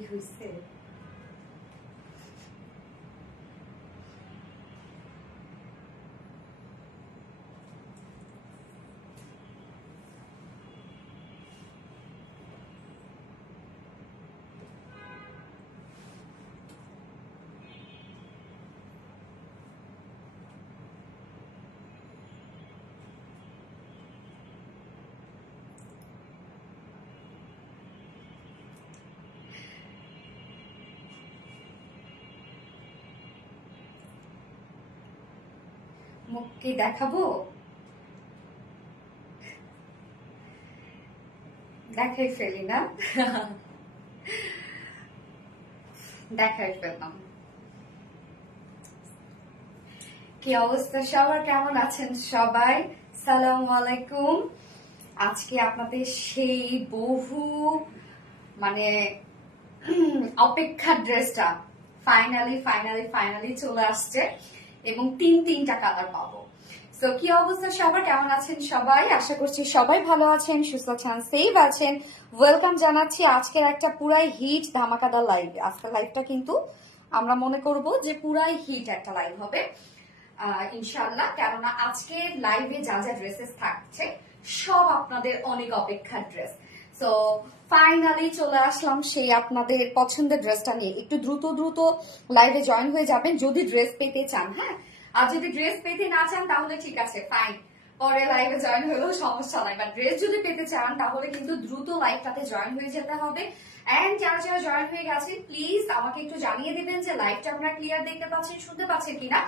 কি হয়েছে? মুখ কি দেখাবো? দেখাই ফেলি না? দেখাই ফেললাম। কি অবস্থা সবার, কেমন আছেন সবাই? সালাম আলাইকুম। আজকে আপনাদের সেই বহু মানে অপেক্ষার ড্রেসটা ফাইনালি ফাইনালি ফাইনালি চলে আসছে এবং তিনটা কালার পাবো। তো কি অবস্থা সবার, কেমন আছেন সবাই? আশা করছি সবাই ভালো আছেন, সুস্থ আছেন, সেফ আছেন। ওয়েলকাম জানাচ্ছি আজকের একটা পুরাই হিট ধামাকাদার লাইভ। আজকের লাইভটা কিন্তু আমরা মনে করব যে পুরাই হিট একটা লাইভ হবে ইনশাআল্লাহ, কেননা আজকে লাইভে যা যা ড্রেসেস থাকছে সব আপনাদের অনেক অপেক্ষার ড্রেস। সো ফাইনালি চলে আসলাম সেই আপনাদের পছন্দের ড্রেসটা নিয়ে। একটু দ্রুত দ্রুত লাইভে জয়েন হয়ে যাবেন যদি ড্রেস পেতে চান। হ্যাঁ, আর যদি ড্রেস পেতে না চান তাহলে ঠিক আছে, ফাইন, পরে লাইভে জয়েন হলেও সমস্যা নাই। বাট ড্রেস যদি পেতে চান তাহলে কিন্তু দ্রুত লাইভটাতে জয়েন হয়ে যেতে হবে। এন্ড যারা যারা জয়েন হয়ে গেছেন প্লিজ আমাকে একটু জানিয়ে দিবেন যে লাইভটা আপনারা ক্লিয়ার দেখতে পাচ্ছেন, শুনতে পাচ্ছেন কিনা,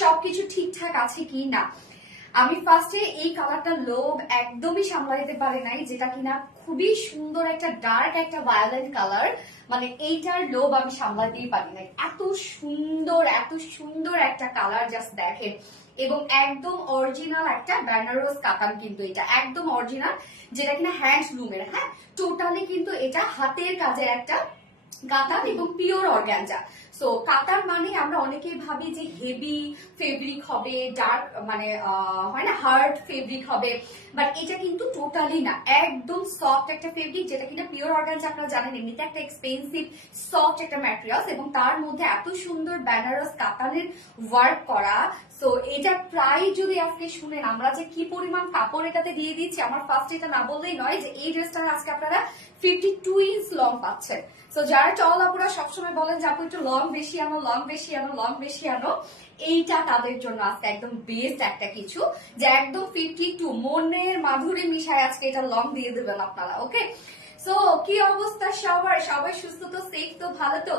সবকিছু ঠিকঠাক আছে কিনা। আমি ফার্স্টে এই কালারটা লোভ একদমই সামলাইতে পারি নাই, যেটা কিনা খুবই সুন্দর একটা ডার্ক একটা ভায়োলেট কালার, মানে এইটার লোভ আমি সামলাতেই পারি নাই। এত সুন্দর একটা কালার, জাস্ট দেখেন। এবং একদম অরিজিনাল একটা বেনারস কাতান, কিন্তু এটা একদম অরিজিনাল, যেটা কিনা হ্যান্ডলুমের। হ্যাঁ, টোটালি কিন্তু এটা হাতের কাজের একটা কাতান এবং পিওর অর্গানজা। সো কাতান মানে আমরা অনেকেই ভাবি যে হেভি ফেব্রিক হবে, ডার্ক মানে হয় না হার্ড ফেব্রিক হবে, বাট এটা কিন্তু টোটালি না, একদম সফট একটা ফেব্রিক, যেটা কিনা পিওর অর্গানজা। আপনারা জানেন এমনিতে একটা এক্সপেন্সিভ সফট একটা ম্যাটেরিয়াল, এবং তার মধ্যে এত সুন্দর বেনারস কাতানের ওয়ার্ক করা। সো এটা প্রায় যদি আজকে শুনেন আমরা যে কি পরিমাণ কাপড় এটাতে দিয়ে দিচ্ছি, আমার ফার্স্ট এটা না বললেই নয় যে এই ড্রেসটা আজকে আপনারা 52 ইঞ্চ লং পাচ্ছেন। সো যারা টল আপুরা সবসময় বলেন যে আপু একটু লং বেশি আনো, লং বেশি আনো, লং বেশি আনো, এইটা তাদের জন্য আজকে একদম বেস্ট একটা কিছু, যে একদম 52 মনের মাধুরী মিশায় আজকে এটা লং দিয়ে দেবেন আপনারা। ওকে, সো কি অবস্থা সবার, সবাই সুস্থ তো, সেফ তো, ভালো তো?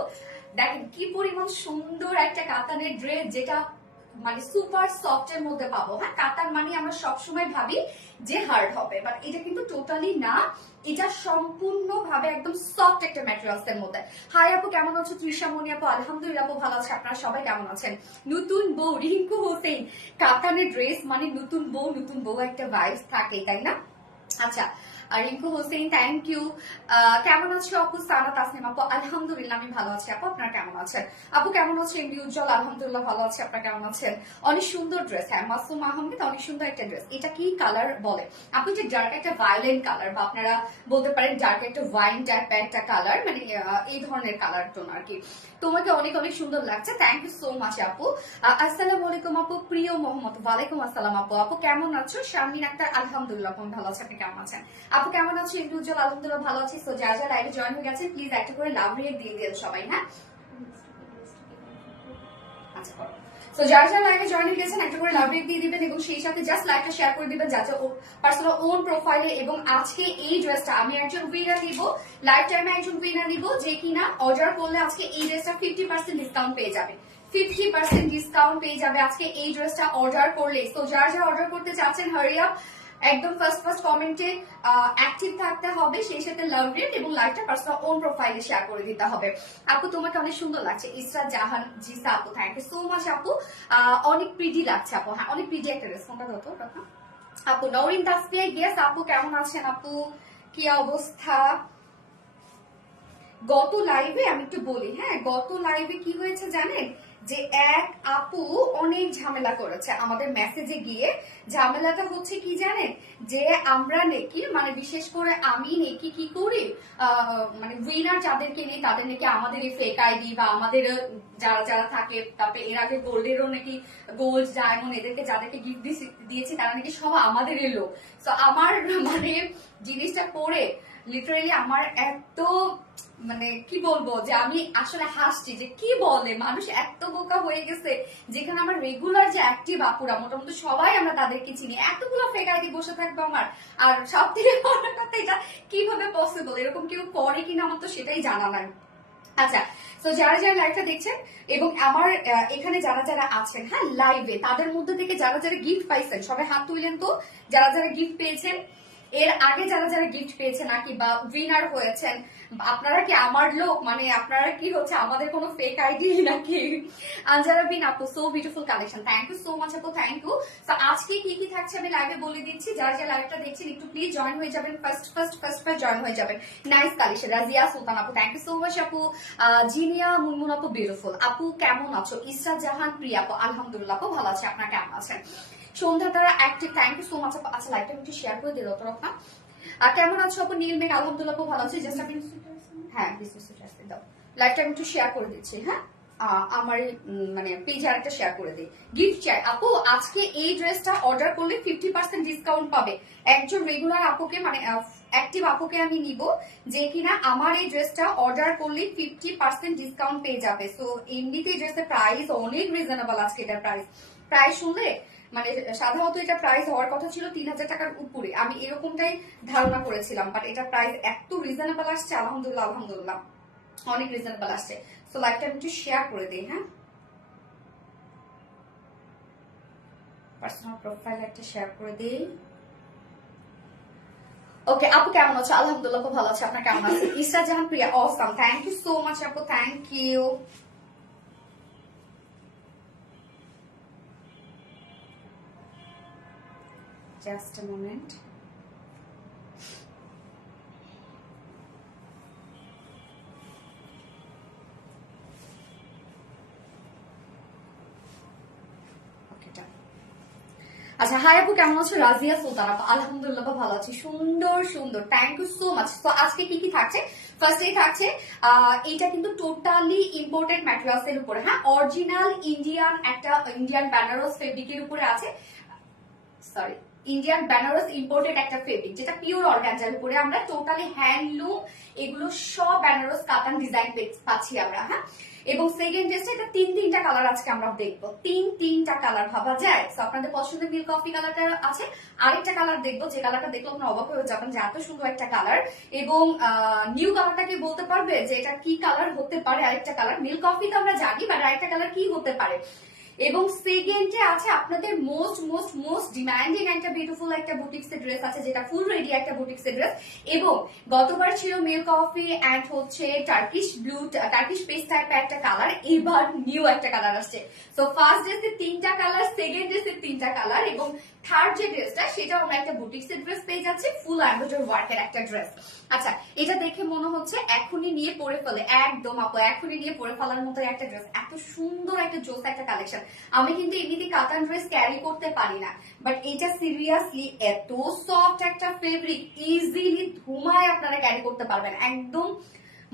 দেখেন কি পরিমাণ সুন্দর একটা কাতানের ড্রেস, যেটা মানে সুপার সফট এর মধ্যে পাবো। হ্যাঁ, কাতান মানে আমরা সবসময় ভাবি যে হার্ড হবে, বাট এটা কিন্তু টোটালি না, এটা সম্পূর্ণ ভাবে একদম সফট একটা ম্যাটেরিয়ালস এর মধ্যে। হাই আপু, কেমন আছো? তৃষা মনি আপু, আলহামদুলিল্লাহ আপু ভালো আছে। আপনারা সবাই কেমন আছেন? নতুন বউ রিঙ্কু হোসেন, কাতানের ড্রেস মানে নতুন বউ একটা ভাইবস থাকে, তাই না? আচ্ছা, রিঙ্কু হোসেন থ্যাংক ইউ। কেমন আছো আপু? সানা তাসনিম আপু, আলহামদুলিল্লাহ আমি ভালো আছি আপু, আপনারা কেমন আছেন? আপু কেমন আছেন? এমডি উজ্জ্বল, আলহামদুলিল্লাহ ভালো আছে, আপনারা কেমন আছেন? অনেক সুন্দর ড্রেস। হ্যাঁ, মাসুম আহমেদ, অনেক সুন্দর একটা ড্রেস। এটা কি কালার বলে আপু? যে ডার্ক একটা ভায়োলেট কালার, বা আপনারা বলতে পারেন ডার্ক একটা ওয়াইন টাইপের একটা কালার, মানে এই ধরনের কালার টোন আর কি। তোমাকে অনেক অনেক সুন্দর লাগছে, থ্যাংক ইউ সো মাচ আপু। আসসালামু আলাইকুম আপু, প্রিয় মোহাম্মদ। ওয়ালাইকুম আসসালাম আপু। আপু কেমন আছো? শারমিন আক্তার, আলহামদুলিল্লাহ আমি ভালো আছি, আপনি কেমন আছেন? আপু কেমন আছো? এমডি উজ্জ্বল, আলহামদুলিল্লাহ ভালো আছি। সো যারা যারা লাইভে জয়েন হয়ে গেছে প্লিজ একটা করে লাভ রিয়েক্ট দিয়ে দিন সবাই। হ্যাঁ, আচ্ছা করো। সো যারা যারা লাইভে জয়েন হয়ে গেছেন একটা করে লাভ রিয়েক্ট দিয়ে দিবেন, এবং সেই সাথে জাস্ট লাইভটা শেয়ার করে দিবেন যাতে পার্সোনাল ওন প্রোফাইলে। এবং আজকে এই ড্রেসটা আমি একজন উইনার দিব, লাইভ টাইমে একজন উইনার দিব, যে কিনা অর্ডার করলে আজকে এই ড্রেসটা 50% ডিসকাউন্ট পেয়ে যাবে। 50% ডিসকাউন্ট পেয়ে যাবে আজকে এই ড্রেসটা অর্ডার করলে। তো যারা যারা অর্ডার করতে চাচ্ছেন হারি আপ, একদম ফার্স্ট কমেন্টে অ্যাক্টিভ থাকতে হবে, সেই সাথে লাভ রেট এবং লাইভটা পার্সোনাল ওন প্রোফাইলে শেয়ার করে দিতে হবে। আপু তোমাকে অনেক সুন্দর লাগছে। ইসরা জাহান জিসা আপু, থ্যাংক ইউ সো মাচ আপু, অনেক প্রিটি লাগছে আপু। হ্যাঁ, অনেক প্রিটি একটা ড্রেস। কোনটা কত টাকা আপু? নরিন তাসফিয়া, ইয়েস আপু কেমন আছেন আপু? কি অবস্থা? গত লাইভে আমি একটু বলি, হ্যাঁ গত লাইভে কি হয়েছে জানেন, যে এক আপু অনেক ঝামেলা করেছে আমাদের মেসেজে গিয়ে। ঝামেলাটা হচ্ছে কি জানেন, যে আমরা নাকি মানে বিশেষ করে আমি নাকি কি করি, মানে উইনার যাদেরকে নেই তাদের নাকি আমাদের এই ফেক আইডি বা আমাদের যারা যারা থাকে, তারপরে এর আগে গোল্ডেরও নাকি গোল্ড ডায়মন্ড এদেরকে যাদেরকে গিফট দিয়েছি তারা নাকি সব আমাদেরই লোক। তো আমার মানে জিনিসটা পড়ে লিটারেলি আমার এত মানে কি বলবো, যে আমি আসলে হাসছি যে কি বলে মানুষ এত বোকা হয়ে গেছে, যেখানে আমার রেগুলার যে অ্যাক্টিভ আপুরা মোটামুটি সবাই আমরা তাদেরকে চিনি, এতগুলো ফেক আইডি বসে থাকবো আমার। আর সব থেকে বড় কথা, এটা কিভাবে পসিবল, এরকম কেউ করে কিনা আমার তো সেটাই জানা নাই। আচ্ছা, তো যারা যারা লাইভটা দেখছেন এবং আমার এখানে যারা যারা আছেন হ্যাঁ লাইভে, তাদের মধ্যে থেকে যারা যারা গিফট পাইছেন সবাই হাত তুললেন তো, যারা যারা গিফট পেয়েছেন, এর আগে যারা যারা গিফট পেয়েছেন নাকি বা উইনার হয়েছেন, আপনারা কি আমার লোক, মানে আপনারা কি হচ্ছে আমাদের কোনো ফেক আইডি নাকি? আনজারা বিন আপু, so beautiful collection, thank you so much আপু, থ্যাংক ইউ। তো আজকে কি কি থাকছে আমি লাইভে বলে দিচ্ছি, যারা যারা লাইভটা দেখছেন একটু প্লিজ জয়েন হয়ে যাবেন, ফার্স্ট জয়েন হয়ে যাবেন। নাইস কালেকশন, রাজিয়া সুলতান আপু, থ্যাংক ইউ সো মাচ আপু। জিনিয়া মুনমুন আপু, বিউটিফুল আপু, কেমন আছো? ইসরা জাহান প্রিয়া আপু, আলহামদুলিল্লাহ আপু ভালো আছে, আপনারা কেমন আছেন? Sandhya Tara active, thank you so much আপু। আচ্ছা লাইভটা একটু শেয়ার করে দিল তো রক্ষা। আর কেমন আছো আপু? নীল মেঘ, আলহামদুলিল্লাহ আপু ভালো আছে। জাস্ট আপনি হ্যাঁ বিজনেস আসতে দাও, লাইভটা আমি একটু শেয়ার করে দিচ্ছি। হ্যাঁ আমার মানে পেজে আরেকটা শেয়ার করে দিই। গিফট চাই আপু, আজকে এই ড্রেসটা অর্ডার করলে 50% ডিসকাউন্ট পাবে। একজন রেগুলার আপুকে মানে অ্যাক্টিভ আপুকে আমি নিব, যে কিনা আমার এই ড্রেসটা অর্ডার করলে 50% ডিসকাউন্ট পেয়ে যাবে। সো এমনিতে ড্রেসের প্রাইস অনেক রিজনেবল, আজকে এটার প্রাইস শুনলে মানে সাধারণত এটা প্রাইস হওয়ার কথা ছিল 3000 টাকার উপরে, আমি এরকমটাই ধারণা করেছিলাম, বাট এটা প্রাইস এত রিজনেবল আসছে, আলহামদুলিল্লাহ আলহামদুলিল্লাহ অনেক রিজনেবল আসছে। সো লাইভটা একটু শেয়ার করে দিই। হ্যাঁ পার্সোনাল প্রোফাইল একটা শেয়ার করে দিই। ওকে আপু কেমন আছো? আলহামদুলিল্লাহ খুব ভালো আছে, আপনার কেমন আছে? Isra Jahan Priya, awesome, thank you so much আপু, thank you. Just a moment. আচ্ছা হাই আপু কেমন আছো? রাজিয়া সুলতান আপু, আলহামদুলিল্লাহ ভালো আছি, সুন্দর সুন্দর, থ্যাংক ইউ সো মাচ। তো আজকে কি কি থাকছে, ফার্স্টেই থাকছে এটা কিন্তু টোটালি ইম্পোর্টেড ম্যাটেরিয়ালস এর উপরে, হ্যাঁ অরিজিনাল ইন্ডিয়ান একটা ইন্ডিয়ান বেনারস ফেব্রিকের উপরে আছে, সরি ইন্ডিয়ান বেনারস ইম্পোর্টেড একটা ফেব্রিক, যেটা পিওর অর্গানজার উপরে আমরা টোটালি হ্যান্ডলুম, এগুলো সব বেনারস কাতান ডিজাইন পাচ্ছি আমরা। হ্যাঁ এবং সেকেন্ড ড্রেসটা এটা তিনটা কালার আজকে আমরা দেখবো, তিনটা কালার ভাবা যায়। তো আপনাদের পছন্দের মিল্ক কফি কালারটা আছে, আরেকটা কালার দেখবো যে কালারটা দেখলে আপনার অবাক হয়ে যাবেন যে এত সুন্দর একটা কালার, এবং নিউ কালারটাকে বলতে পারবে যে এটা কি কালার হতে পারে। আরেকটা কালার মিল্ক কফি তো আমরা জানি, বাট আরেকটা কালার কি হতে পারে। এবং সেকেন্ডে আছে আপনাদের মোস্ট ডিমান্ডিং একটা বিউটিফুল একটা বুটিক্সের ড্রেস আছে, যেটা ফুল রেডি একটা বুটিক্সের ড্রেস। এবং গতবার ছিল মিল্ক কফি এন্ড হচ্ছে টার্কিশ পেস্ট টাইপের একটা কালার, এবার নিউ একটা কালার আসছে। সো ফার্স্ট ড্রেসে তিনটা কালার, সেকেন্ড ড্রেসে তিনটা কালার, এবং থার্ড যে ড্রেসটা সেটাও আমরা একটা বুটিক্সের ড্রেস পেয়ে যাচ্ছি, ফুল এমব্রয়ডারি ওয়ার্কের একটা ড্রেস। আচ্ছা এটা দেখে মনে হচ্ছে এখনই নিয়ে পরে ফেলে, একদম আপু এখনই নিয়ে পরে ফেলার মতো একটা ড্রেস, এত সুন্দর একটা জোস একটা কালেকশন। আমি কিন্তু এমনিতে কাতান ড্রেস ক্যারি করতে পারি না, বাট এটা সিরিয়াসলি এত সফট একটা ফেব্রিক, ইজিলি ধুমায় আপনারা ক্যারি করতে পারবেন, একদম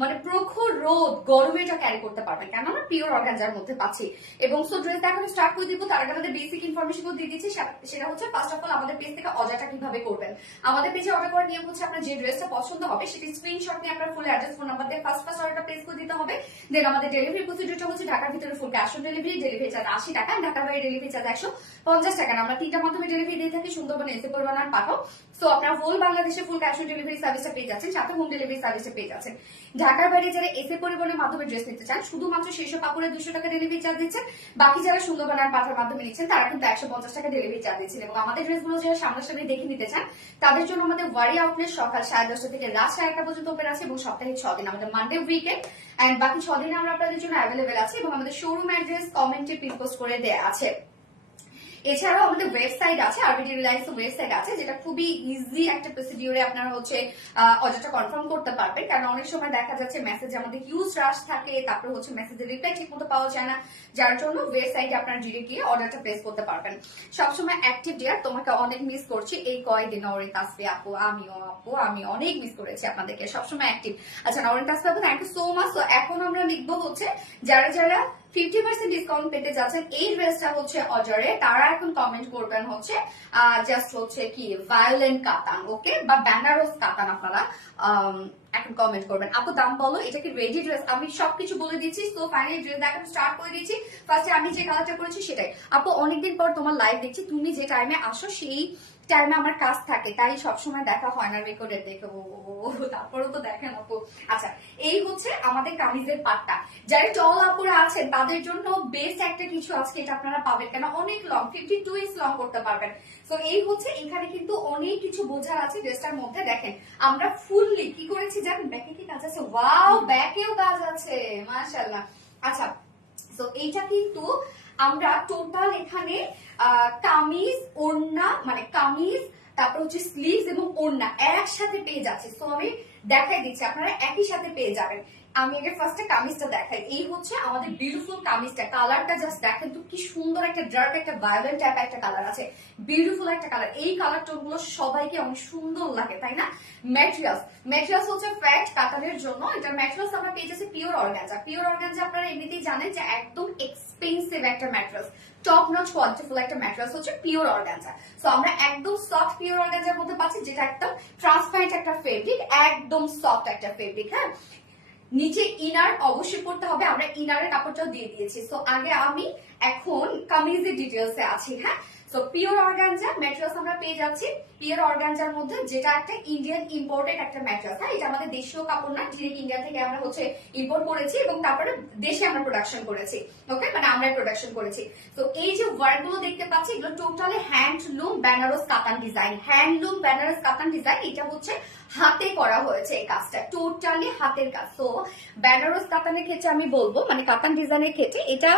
মানে প্রখর রোদ গরমে এটা ক্যারি করতে পারবেন, কেন আমরা পিওর অর্গানজার মধ্যে পাচ্ছি। এবং সো ড্রেসটা এখন স্টার্ট করে দিব, তার আগে আমাদের বেসিক ইনফরমেশন গুলো দিয়ে দিচ্ছি। সেটা হচ্ছে ফার্স্ট অফ অল আমাদের পেজ থেকে অর্ডারটা কিভাবে করবেন। আমাদের পেজে অর্ডার করার নিয়ম হচ্ছে আপনার যে ড্রেসটা পছন্দ হবে সেটি স্ক্রিনশট নিয়ে আপনার ফুল অ্যাড্রেস ফোন নাম্বার দিয়ে ফার্স্ট অর্ডারটা প্লেস করে দিতে হবে। দেন আমাদের ডেলিভারি প্রসিডিউরটা হচ্ছে ঢাকার ভিতরে full cash on delivery charge 80 টাকা, ঢাকার বাইরে ডেলিভারি চার্জ 150 টাকা। আমরা তিনটা মাধ্যমে ডেলিভারি দিয়ে থাকি, সুন্দরবনে এসে পরিবহন আর পাঠাও। সো আপনার হোল বাংলাদেশে ফুল ক্যাশ অন ডেলিভারি সার্ভিসটা পেয়ে যাচ্ছেন, সাথে হোম ডেলিভারি সার্ভিসটা পেয়ে যাচ্ছেন। ঢাকার বাইরে যারা এসে পরিবহনের মাধ্যমে ড্রেস নিতে চান শুধুমাত্র সেসব কাপড়ে 200 টাকা ডেলিভারি চার্জ দিচ্ছেন, বাকি যারা সুন্দরবন আর পাঠার মাধ্যমে নিচ্ছেন তারা কিন্তু 150 টাকা ডেলিভারি চার্জ দিচ্ছেন। এবং আমাদের ড্রেসগুলো যারা সামনাসামনি দেখে নিতে চান তাদের জন্য আমাদের ওয়ারি আউটলেট সকাল 10:30 থেকে রাত 1:30 পর্যন্ত ওপেন আছে, এবং সপ্তাহে 6 দিন, আমাদের মানডে উইকেন্ড এন্ড বাকি 6 দিন আমরা আপনাদের জন্য অ্যাভেলেবেল আছে, এবং আমাদের শোরুম অ্যাড্রেস কমেন্টে পিন পোস্ট করে দেয়া আছে। এছাড়াও আমাদের ওয়েবসাইট আছে, আরবিডি রিলায়েন্স ওয়েবসাইট আছে, যেটা খুবই ইজি একটা প্রসিডিউরে আপনারা হচ্ছে অর্ডারটা কনফার্ম করতে পারবেন। কারণ অনেক সময় দেখা যাচ্ছে মেসেজ আমাদের হিউজ রাশ থাকে, তারপর হচ্ছে মেসেজের রিপ্লাই ঠিক মতো পাওয়া যায় না, যার জন্য ওয়েবসাইটে আপনারা ডিরেক্ট গিয়ে অর্ডারটা প্লেস করতে পারবেন। সবসময় অ্যাক্টিভ ডিয়ার, তোমাকে অনেক মিস করছি এই কয়েকদিন। নওরিন তাসফি আপু, আমি অনেক মিস করেছি আপনাদেরকে, সবসময় অ্যাক্টিভ। আচ্ছা নওরিন তাসফি আপু, থ্যাংক ইউ সো মাচ। তো এখন আমরা লিখবো হচ্ছে যারা যারা 50% ডিসকাউন্ট পেতে যাচ্ছেন এই ড্রেসটা হচ্ছে অর্ডারে, তারা এখন কমেন্ট করবেন হচ্ছে জাস্ট হচ্ছে কি ভায়োলেন্ট কাতান, ওকে, বা বেনারস কাতান আপনারা এখন কমেন্ট করবেন। আপু দাম বলো, এটা কি রেডি ড্রেস? আমি সবকিছু বলে দিচ্ছি। তো ফাইনালি ড্রেস দেখানো স্টার্ট করে দিচ্ছি। ফার্স্টে আমি যে কালারটা করেছি সেটাই। আপু অনেকদিন পর তোমার লাইভ দেখছি, তুমি যে টাইমে আসো সেই টাইমে আমার কাজ থাকে, তাই সবসময় দেখা হয় না, রেকর্ডের দেখে তারপরেও তো দেখেন আপু। আচ্ছা এই হচ্ছে আমাদের কামিজের পাটটা। যারা টল আপুরা আছেন তাদের জন্য বেস্ট একটা কিছু আজকে এটা আপনারা পাবেন, কেন অনেক লং, 52 ইঞ্চ লং করতে পারবেন। তো এই হচ্ছে, এখানে কিন্তু অনেক কিছু বোঝার আছে ড্রেসটার মধ্যে। দেখেন আমরা ফুললি কি করেছি জানেন, ব্যাকে কি কাজ আছে, ওয়াও ব্যাকেও কাজ আছে, মাশাআল্লাহ। আচ্ছা তো এইটা কিন্তু আমরা টোটাল এখানে কামিজ ওড়না, মানে কামিজ তারপর হচ্ছে স্লিভস এবং ওড়না একসাথে পেয়ে যাচ্ছে। তো আমি দেখাই দিচ্ছি, আপনারা একই সাথে পেয়ে যাবেন। আমি আগে ফার্স্টে কামিজটা দেখাই। এই হচ্ছে আমাদের বিউটিফুল কামিজটা, কালারটা জাস্ট দেখেন তো কি সুন্দর, একটা ডার্ক একটা ভায়োলেন্ট টাইপ একটা কালার আছে, বিউটিফুল একটা কালার। এই কালার টোন গুলো সবাইকে অনেক সুন্দর লাগে, তাই না? ম্যাটেরিয়ালস হচ্ছে ফ্যাট কাতানের জন্য। এটা ম্যাটেরিয়ালস আমরা পেয়ে যাচ্ছি পিওর অর্গানজা। পিওর অর্গানজা আপনারা এমনিতেই জানেন যে একদম এক্সপেন্সিভ একটা ম্যাটেরিয়ালস, টপ নচ কোয়ালিটিফুল একটা ম্যাটেরিয়ালস হচ্ছে পিওর অর্গানজা। সো আমরা একদম সফট পিওর অর্গানজার মধ্যে পাচ্ছি, যেটা একদম ট্রান্সপারেন্ট একটা ফেব্রিক, একদম সফট একটা ফেব্রিক। হ্যাঁ, নিচে ইনার অবশ্যই পড়তে হবে, আমরা ইনারের কাপড়টাও দিয়ে দিয়েছি। সো আগে আমি এখন কামিজের ডিটেলসে আছি। হ্যাঁ, সো পিওর অর্গানজা ম্যাটেরিয়ালস আমরা পেয়ে যাচ্ছি। পিওর অর্গানজার মধ্যে যেটা একটা ইন্ডিয়ান ইম্পোর্টেড একটা ম্যাটেরিয়ালস। হ্যাঁ, এটা আমাদের দেশীয় কাপড় না, ডিরেক্ট ইন্ডিয়া থেকে আমরা হচ্ছে ইম্পোর্ট করেছি এবং তারপরে দেশে আমরা প্রোডাকশন করেছি। ওকে, মানে আমরা প্রোডাকশন করেছি। তো এই যে ওয়ার্ক গুলো দেখতে পাচ্ছি, এগুলো টোটালি হ্যান্ডলুম বেনারস কাতান ডিজাইন। হ্যান্ডলুম বেনারস কাতান ডিজাইন, এটা হচ্ছে হাতে করা হয়েছে এই কাজটা, টোটালি হাতের কাজ। তো বেনারস কাতানের ক্ষেত্রে আমি বলবো, মানে কাতান ডিজাইনের ক্ষেত্রে এটা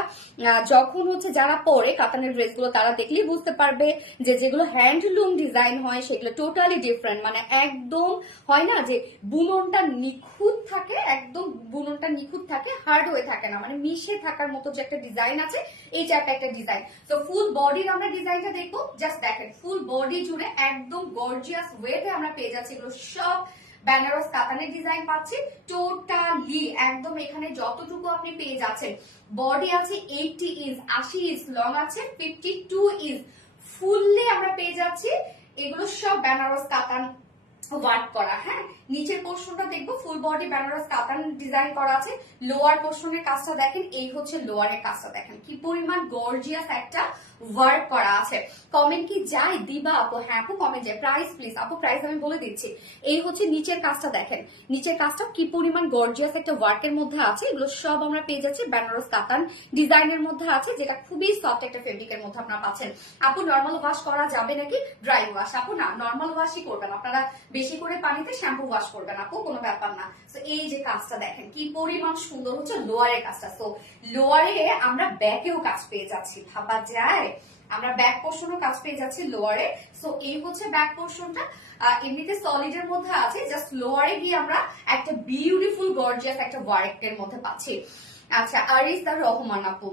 যখন হচ্ছে যারা পরে কাতানের ড্রেসগুলো তারা দেখলেই বুঝতে পারবে যে যেগুলো হ্যান্ডলুম ডিজাইন হয় সেগুলো টোটালি ডিফারেন্ট। মানে একদম হয় না যে বুননটা নিখুঁত থাকে, একদম বুননটা নিখুঁত থাকে, হার্ড হয়ে থাকে না, মানে মিশে থাকার মতো যে একটা ডিজাইন আছে, এই টাইপের একটা ডিজাইন। তো ফুল বডির আমরা ডিজাইনটা দেখবো, জাস্ট দেখেন ফুল বডি জুড়ে একদম গর্জিয়াস ওয়েতে আমরা পেয়ে যাচ্ছি। এগুলো সব বেনারস কাতানের ডিজাইন পাচ্ছি টোটালি একদম। এখানে যতটুকু আপনি পেয়ে যাচ্ছেন, বডি আছে 80 ইঞ্চ, 80 ইঞ্চ, লং আছে 52 ইঞ্চ, ফুললি আমরা পেয়ে যাচ্ছি। এগুলো সব বেনারস কাতান ওয়ার্ক করা। হ্যাঁ, নিচের পোর্শনটা দেখবো, ফুল বডি বেনারস কাতান ডিজাইন করা আছে। লোয়ার পোর্শনের কাজটা দেখেন, এই হচ্ছে লোয়ারের কাজটা দেখেন কি পরিমাণ গর্জিয়াস একটা ওয়ার্ক করা আছে। কমেন্ট কি যায় দিবা আপু? হ্যাঁ আপু কমেন্ট যায়। প্রাইস প্লিজ আপু, প্রাইস আমি বলে দিচ্ছি। এই হচ্ছে নিচের কাজটা দেখেন, নিচের কাজটা কি পরিমাণ গর্জিয়াস একটা ওয়ার্কের মধ্যে আছে। এগুলো সব আমরা পেয়ে যাচ্ছি বেনারস কাতান ডিজাইনের মধ্যে আছে, যেটা খুবই সফট একটা ফেব্রিকের মধ্যে আপনারা পাচ্ছেন। আপু নর্মাল ওয়াশ করা যাবে নাকি ড্রাই ওয়াশ? আপু না, নর্মাল ওয়াশই করবেন আপনারা, বেশি করে পানিতে শ্যাম্পু ওয়াশ করবেন আপু, কোনো ব্যাপার না। তো এই যে কাজটা দেখেন কি পরিমাণ সুন্দর হচ্ছে লোয়ারের কাজটা। তো লোয়ারে আমরা ব্যাকেও কাজ পেয়ে যাচ্ছি, ভাবা যায় আমরা ব্যাক পোর্শনও কাজ পেয়ে যাচ্ছি লোয়ারে। সো এই হচ্ছে ব্যাক পোর্শনটা, এমনিতে সলিডের মধ্যে আছে, জাস্ট লোয়ারে গিয়ে আমরা একটা বিউটিফুল গর্জিয়াস একটা ওয়ার্কের মধ্যে পাচ্ছি। আচ্ছা আরিস রহমান আপু,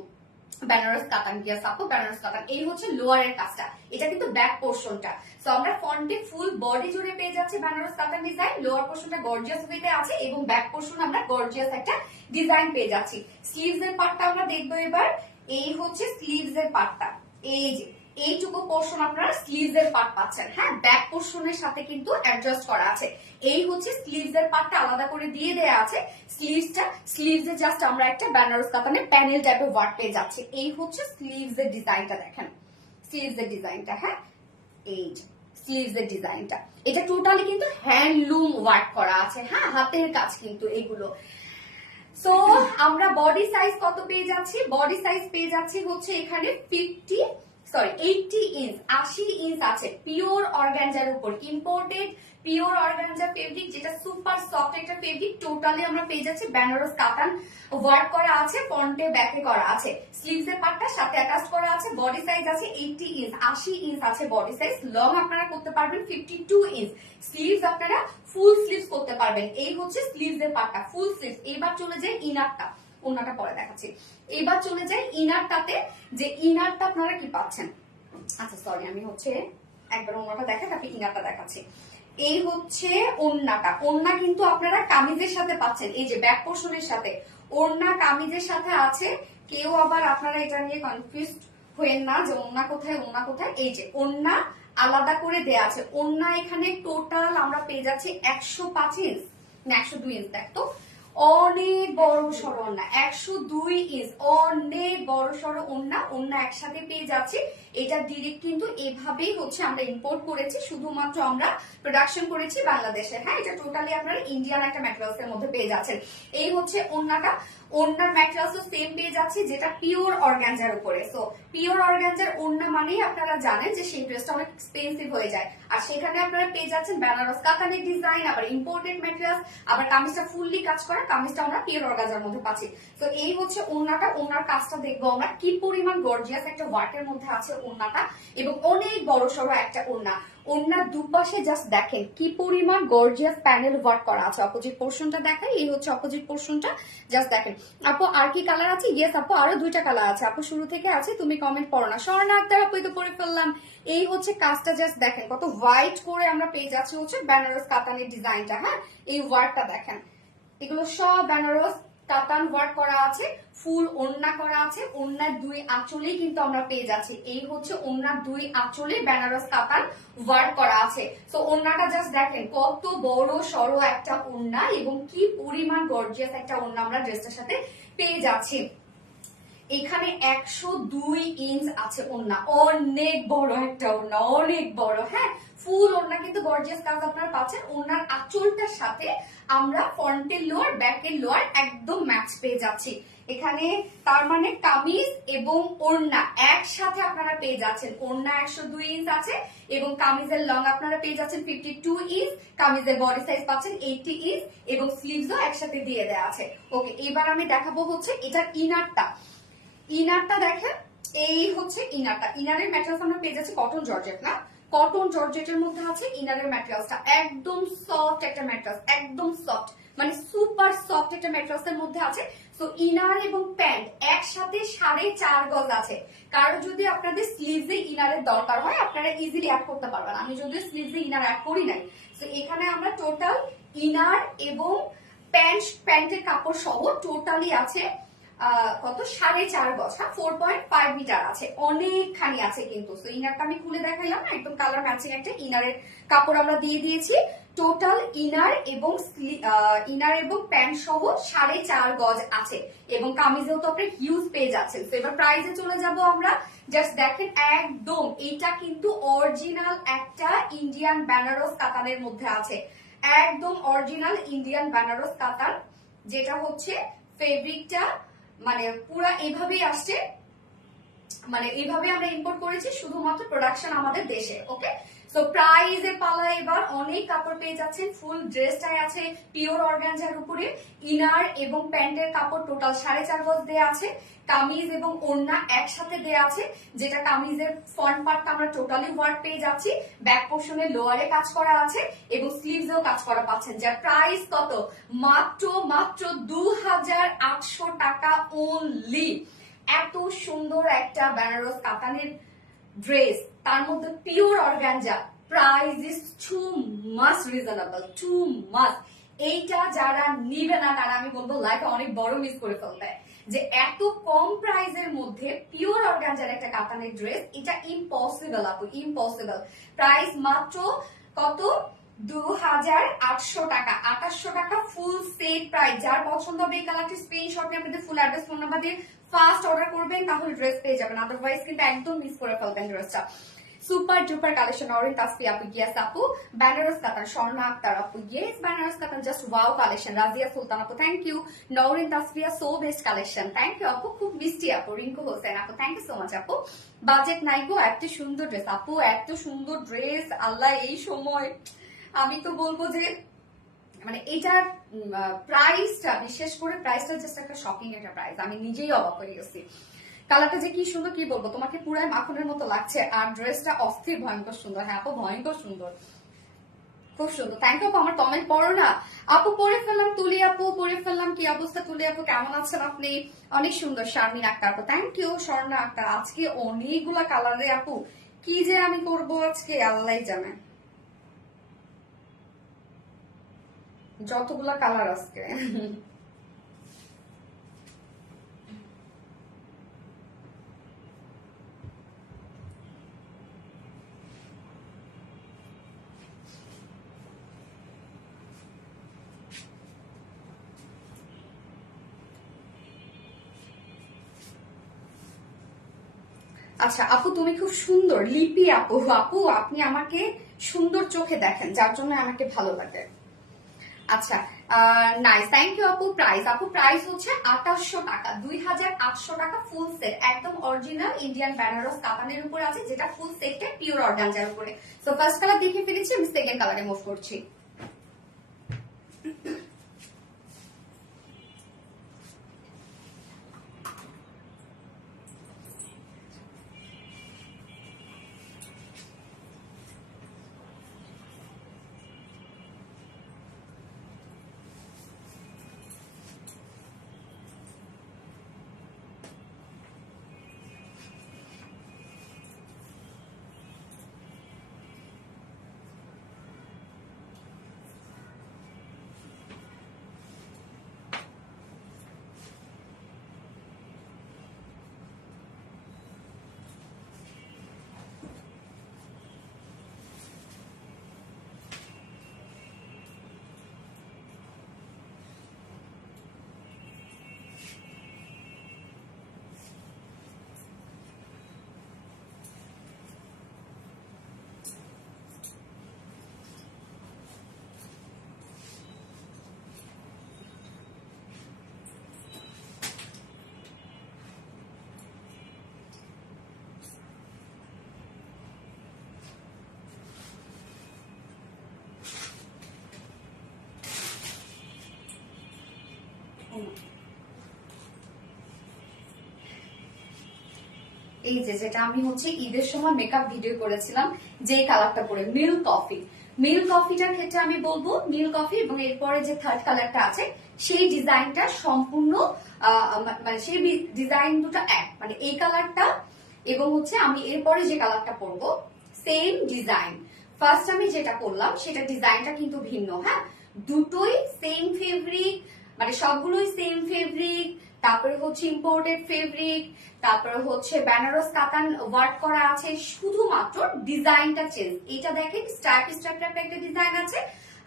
বেনারস কাতান, গিয়াস আপু বেনারস কাতান। এই হচ্ছে লোয়ারের কাজটা, এটা কিন্তু ব্যাক পোর্শনটা। সো আমরা ফ্রন্টে ফুল বডি জুড়ে পেয়ে যাচ্ছি বেনারস কাতান ডিজাইন, লোয়ার পোর্শনটা গর্জিয়াস ওয়েতে আছে এবং ব্যাক পোর্শন আমরা গর্জিয়াস একটা ডিজাইন পেয়ে যাচ্ছি। স্লিভস এর পার্টটা আমরা দেখবো এবার। এই হচ্ছে স্লিভস এর পার্টটা, এই যে এইটুকু পোর্শন আপনারা স্লিভস এর পার্ট পাচ্ছেন। হ্যাঁ, ব্যাক পোর্শনের সাথে কিন্তু অ্যাডজাস্ট করা আছে। এই হচ্ছে স্লিভস এর পার্টটা আলাদা করে দিয়ে দেয়া আছে। স্লিভস এ জাস্ট আমরা একটা বেনারস কাতানের প্যানেল টাইপের ওয়ার্ক পেয়ে যাচ্ছি। এই হচ্ছে স্লিভস এর ডিজাইনটা দেখেন, স্লিভস এর ডিজাইনটা। হ্যাঁ, এই স্লিভস এর ডিজাইনটা, এটা টোটালি কিন্তু হ্যান্ডলুম ওয়ার্ক করা আছে। হ্যাঁ, হাতের কাজ কিন্তু এগুলো। সো আমরা বডি সাইজ কত পেয়ে যাচ্ছি? বডি সাইজ পেয়ে যাচ্ছি হচ্ছে এখানে সরি 80 ইঞ্চ 80 ইঞ্চ আছে পিওর অর্গানজার উপর, ইম্পোর্টেড পিওর অর্গানজা ফেব্রিক, যেটা সুপার সফট একটা ফেব্রিক। টোটালি আমরা পেয়ে যাচ্ছি বেনারস কাতান ওয়ার্ক করা আছে, ফ্রন্টে ব্যাকে করা আছে, স্লিভস এর পার্টটা সাথে অ্যাটাচ করা আছে। বডি সাইজ আছে 80 ইঞ্চ, 80 ইঞ্চ আছে বডি সাইজ। লং আপনারা করতে পারবেন 52 ইঞ্চ, স্লিভস আপনারা ফুল স্লিভস করতে পারবেন। এই হচ্ছে স্লিভস এর পার্টটা, ফুল স্লিভস। এইবার চলে যায় ইনারটা, ওনাটা পরে দেখাচ্ছি। এবার চলে যায় ইনারটাতে, যে ইনারটা আপনারা কি পাচ্ছেন। আচ্ছা সরি, আমি হচ্ছে একবার ওনাটা দেখা তারপরে ইনারটা দেখাচ্ছি। এই হচ্ছে ওন্নাটা, ওন্না কিন্তু আপনারা কামিজের সাথে পাচ্ছেন, এই যে ব্যাক পোর্শনের সাথে ওন্না কামিজের সাথে আছে। কেউ আবার আপনারা এটা নিয়ে কনফিউজড হয়েন না যে ওন্না কোথায় ওন্না কোথায়। এই যে ওন্না আলাদা করে দেয়া আছে। ওন্না এখানে টোটাল আমরা পেয়ে যাচ্ছি 105 ইঞ্চ না 102 ইঞ্চ, দেখ তো অনেক বড় সড়ো ওন্না, 102 ইঞ্চ, অনেক বড় সড়ো ওন্না। ওন্না একসাথে পেয়ে যাচ্ছি। এটা ডিরেক্ট কিন্তু এভাবেই হচ্ছে আমরা ইম্পোর্ট করেছি, শুধুমাত্র আমরা প্রোডাকশন করেছি বাংলাদেশে। হ্যাঁ, এটা টোটালি আপনারা ইন্ডিয়ান একটা ম্যাটেরিয়ালস এর মধ্যে পেয়ে যাচ্ছেন। এই হচ্ছে ওন্নাটা, ওন্নার ম্যাটেরিয়ালসও সেম পেয়ে যাচ্ছি, যেটা পিওর অর্গানজার উপরে। সো পিওর অর্গানজার ওন্না মানেই আপনারা জানেন যে সেই ড্রেসটা অনেক এক্সপেন্সিভ হয়ে যায়, আর সেখানে আপনারা পেয়ে যাচ্ছেন বেনারস কাতানের ডিজাইন, আবার ইম্পোর্টেড ম্যাটেরিয়ালস, আবার কামিজটা ফুললি কাজ করা, কামিজটা আমরা পিওর অর্গানজার মধ্যে পাচ্ছি। তো এই হচ্ছে ওন্নাটা, ওন্নার কাজটা দেখবো আমরা কি পরিমাণ গর্জিয়াস একটা ওয়ার্কের মধ্যে আছে ওন্নাটা, এবং অনেক বড় সড়ো একটা ওন্না। ওন্নার দুপাশে জাস্ট দেখেন কি পরিমাণ গর্জিয়াস প্যানেল ওয়ার্ক করা আছে। অপোজিট পোর্শনটা দেখাই, এই হচ্ছে অপোজিট পোর্শনটা, জাস্ট দেখেন। আপু আর কি কালার আছে? ইয়েস আপু, আরো 2টা কালার আছে। আপু শুরু থেকে আছে, তুমি কমেন্ট পড়ো না। স্বর্ণা আক্তার আপু তো পড়ে ফেললাম। এই হচ্ছে কাজটা, জাস্ট দেখেন কত হোয়াইট করে আমরা পেয়ে যাচ্ছি হচ্ছে বেনারস কাতানের ডিজাইনটা। হ্যাঁ, এই ওয়ার্কটা দেখেন, এগুলো সব বেনারস কাতান ওয়ার্ক করা আছে, ফুল ওন্না করা আছে। ওন্নার 2 আঁচলেই কিন্তু আমরা পেয়ে যাচ্ছি। এই হচ্ছে ওন্নার 2 আঁচলে বেনারস কাতান ওয়ার্ক করা আছে। তো ওন্নাটা জাস্ট দেখেন কত বড় সড়ো একটা ওন্না, এবং কি পরিমাণ গর্জিয়াস একটা ওন্না আমরা ড্রেসটার সাথে পেয়ে যাচ্ছি। এখানে 102 ইঞ্চ আছে ওন্না, অনেক বড় একটা ওন্না, অনেক বড়। হ্যাঁ, ফুল ওন্না কিন্তু গর্জিয়াস কাজ আপনারা পাচ্ছেন। ওন্নার আঁচলটার সাথে আমরা ফ্রন্টের লোয়ার ব্যাকের লোয়ার একদম ম্যাচ পেয়ে যাচ্ছি এখানে। তার মানে কামিজ এবং ওড়না একসাথে আপনারা পেয়ে যাচ্ছেন। ওড়না 102 ইঞ্চ আছে এবং কামিজের লং আপনারা পেয়ে যাচ্ছেন 52 ইঞ্চ, কামিজের বডি সাইজ পাচ্ছেন 80 ইঞ্চ, এবং স্লিভসও একসাথে দিয়ে দেওয়া আছে। ওকে, এবার আমি দেখাবো হচ্ছে এটার ইনারটা। ইনারটা দেখেন, এই হচ্ছে ইনারটা। ইনারের ম্যাটেরিয়ালস আমরা পেয়ে যাচ্ছি কটন জর্জেট, না কটন জর্জেটের মধ্যে আছে ইনারের ম্যাটেরিয়ালসটা। একদম সফট একটা ম্যাটেরিয়ালস, একদম সফট, মানে সুপার সফট একটা ম্যাটেরিয়ালস এর মধ্যে আছে। সো ইনার এবং প্যান্ট একসাথে 4.5 গজ আছে। কারো যদি আপনাদের স্লিভসে ইনারের দরকার হয় আপনারা ইজিলি অ্যাড করতে পারবেন। আমি যদিও স্লিভসে ইনার অ্যাড করি নাই। সো এখানে আমরা টোটাল ইনার এবং প্যান্টের কাপড় সহ টোটালি আছে কত 4.5 গজ, 4.5 মিটার আছে, অনেকখানি আছে কিন্তু। তো ইনারটা আমি খুলে দেখাইলাম, একদম কালার ম্যাচিং একটা ইনারের কাপড় আমরা দিয়ে দিয়েছি। টোটাল ইনার এবং প্যান্ট সহ 4.5 গজ আছে, এবং কামিজেও তো আপনার হিউজ পেয়ে যাচ্ছেন। তো এবার প্রাইসে চলে যাব আমরা। জাস্ট দেখেন একদম এটা কিন্তু অরিজিনাল একটা ইন্ডিয়ান বেনারস কাতানের মধ্যে আছে, একদম অরিজিনাল ইন্ডিয়ান বেনারস কাতান, যেটা হচ্ছে ফেব্রিকটা মানে পুরা এইভাবেই আসছে, মানে এইভাবে আমরা ইম্পোর্ট করেছি, শুধুমাত্র প্রোডাকশন আমাদের দেশে। ওকে, সো প্রাইজের পালা এবার অনেক কাপড় পেয়ে যাচ্ছেন। ফুল ড্রেসটাই আছে পিওর অর্গানজার উপরে, ইনার এবং প্যান্টের কাপড় টোটাল 4.5 গজ দেয়া আছে। কামিজ এবং ওড়না একসাথে দেয়া আছে, যেটা কামিজের ফ্রন্ট পার্টটা আমরা টোটালি ওয়ার্ক পেয়ে যাচ্ছি, ব্যাক পোর্শনে লোয়ারে কাজ করা আছে এবং স্লিভসেও কাজ করা পাচ্ছেন। যার প্রাইস কত? মাত্র 2800 টাকা অনলি। এত সুন্দর একটা বেনারস কাতানের ড্রেস, তার মধ্যে pure organza, price is too much reasonable, too much. এইটা যারা নিবে না তারা আমি বলবো লাইফে অনেক বড় মিস করে ফেলবে, যে এত কম প্রাইসের মধ্যে পিওর অর্গানজার একটা কাতানের ড্রেস, এটা ইম্পসিবল আপু, ইম্পসিবল। প্রাইস মাত্র কত? 2800 টাকা, 2800 টাকা ফুল সেট প্রাইস। যার পছন্দ হবে এই কালারটি স্ক্রিনশট নিয়ে আপনাদের ফুল অ্যাড্রেস ফোন নাম্বার দিয়ে ফার্স্ট অর্ডার করবেন, তাহলে ড্রেস পেয়ে যাবেন, আদারওয়াইজ কিন্তু একদম মিস করে ফেলবেন ড্রেসটা। Super duper collection. Nowrin Tasfi আপু, ইয়েস আপু। বেনারস কাতান, স্বর্ণা আক্তার আপু, ইয়েস বেনারস কাতান, just wow collection. Razia Sultan আপু, thank you. Nowrin Tasfia, so best collection, thank you আপু, খুব মিষ্টি আপু। রিঙ্কু হোসেন আপু, থ্যাংক ইউ সো মাচ আপু। বাজেট নাইগো, এত সুন্দর ড্রেস আপু, এত সুন্দর ড্রেস, আল্লাহ এই সময় আমি তো বলবো যে মানে এটার প্রাইসটা, বিশেষ করে প্রাইসটা জাস্ট একটা শকিং একটা প্রাইস, আমি নিজেই অবাক হয়ে গেছি। কালারটা যে কি সুন্দর, কি বলবো, তোমাকে পুরাই মাখনের মতো লাগছে, আর ড্রেসটা অস্থির ভয়ঙ্কর সুন্দর। হ্যাঁ আপু, ভয়ঙ্কর সুন্দর, খুব সুন্দর, থ্যাংক ইউ আপু। আমার কমেন্ট পড়ো না আপু, পড়ে ফেললাম। তুলি আপু, পড়ে ফেললাম। কি অবস্থা তুলি আপু, কেমন আছেন আপনি? অনেক সুন্দর। শারমিন আক্তার আপু, থ্যাংক ইউ। স্বর্ণা আক্তার, আজকে অনেকগুলা কালারে আপু, কি যে আমি করবো আজকে আল্লাহ জানে, যতগুলা কালার আজকে। আচ্ছা আপু, তুমি খুব সুন্দর। লিপি আপু, আপু আপনি আমাকে সুন্দর চোখে দেখেন, যার জন্য আমাকে ভালো লাগে। আচ্ছা, নাইস, থ্যাংক ইউ আপু। প্রাইস আপু, প্রাইস হচ্ছে 2800 টাকা, 2800 টাকা ফুল সেট, একদম অরিজিনাল ইন্ডিয়ান বেনারস কাতানের উপরে আছে, যেটা ফুল সেটে পিওর অর্গানজার উপরে। সো ফার্স্ট কালার দেখে ফেলেছি, আমি সেকেন্ড কালারে মুভ করছি। এই যে যেটা আমি হচ্ছে ঈদের সময় মেকআপ ভিডিও করেছিলাম, যে কালারটা পরে মিল্ক কফি, মিল্ক কফিটার ক্ষেত্রে আমি বলবো মিল্ক কফি, এবং এরপরে যে থার্ড কালারটা আছে সেই ডিজাইনটা সম্পূর্ণ মানে সেই ডিজাইন দুটো এক, মানে এই কালারটা এবং হচ্ছে আমি এরপরে যে কালারটা পরবো সেম ডিজাইন। ফার্স্ট আমি যেটা করলাম সেটা ডিজাইনটা কিন্তু ভিন্ন। হ্যাঁ, দুটোই সেম ফেব্রিক, মানে সবগুলোই সেম ফেব্রিক, তারপরে হচ্ছে ইম্পোর্টেড ফেব্রিক, তারপরে হচ্ছে বেনারস কাতান ওয়ার্ক করা আছে, শুধুমাত্র ডিজাইনটা চেঞ্জ। এটা দেখেন স্ট্রাইপ স্ট্রাইপ টাইপের একটা ডিজাইন আছে,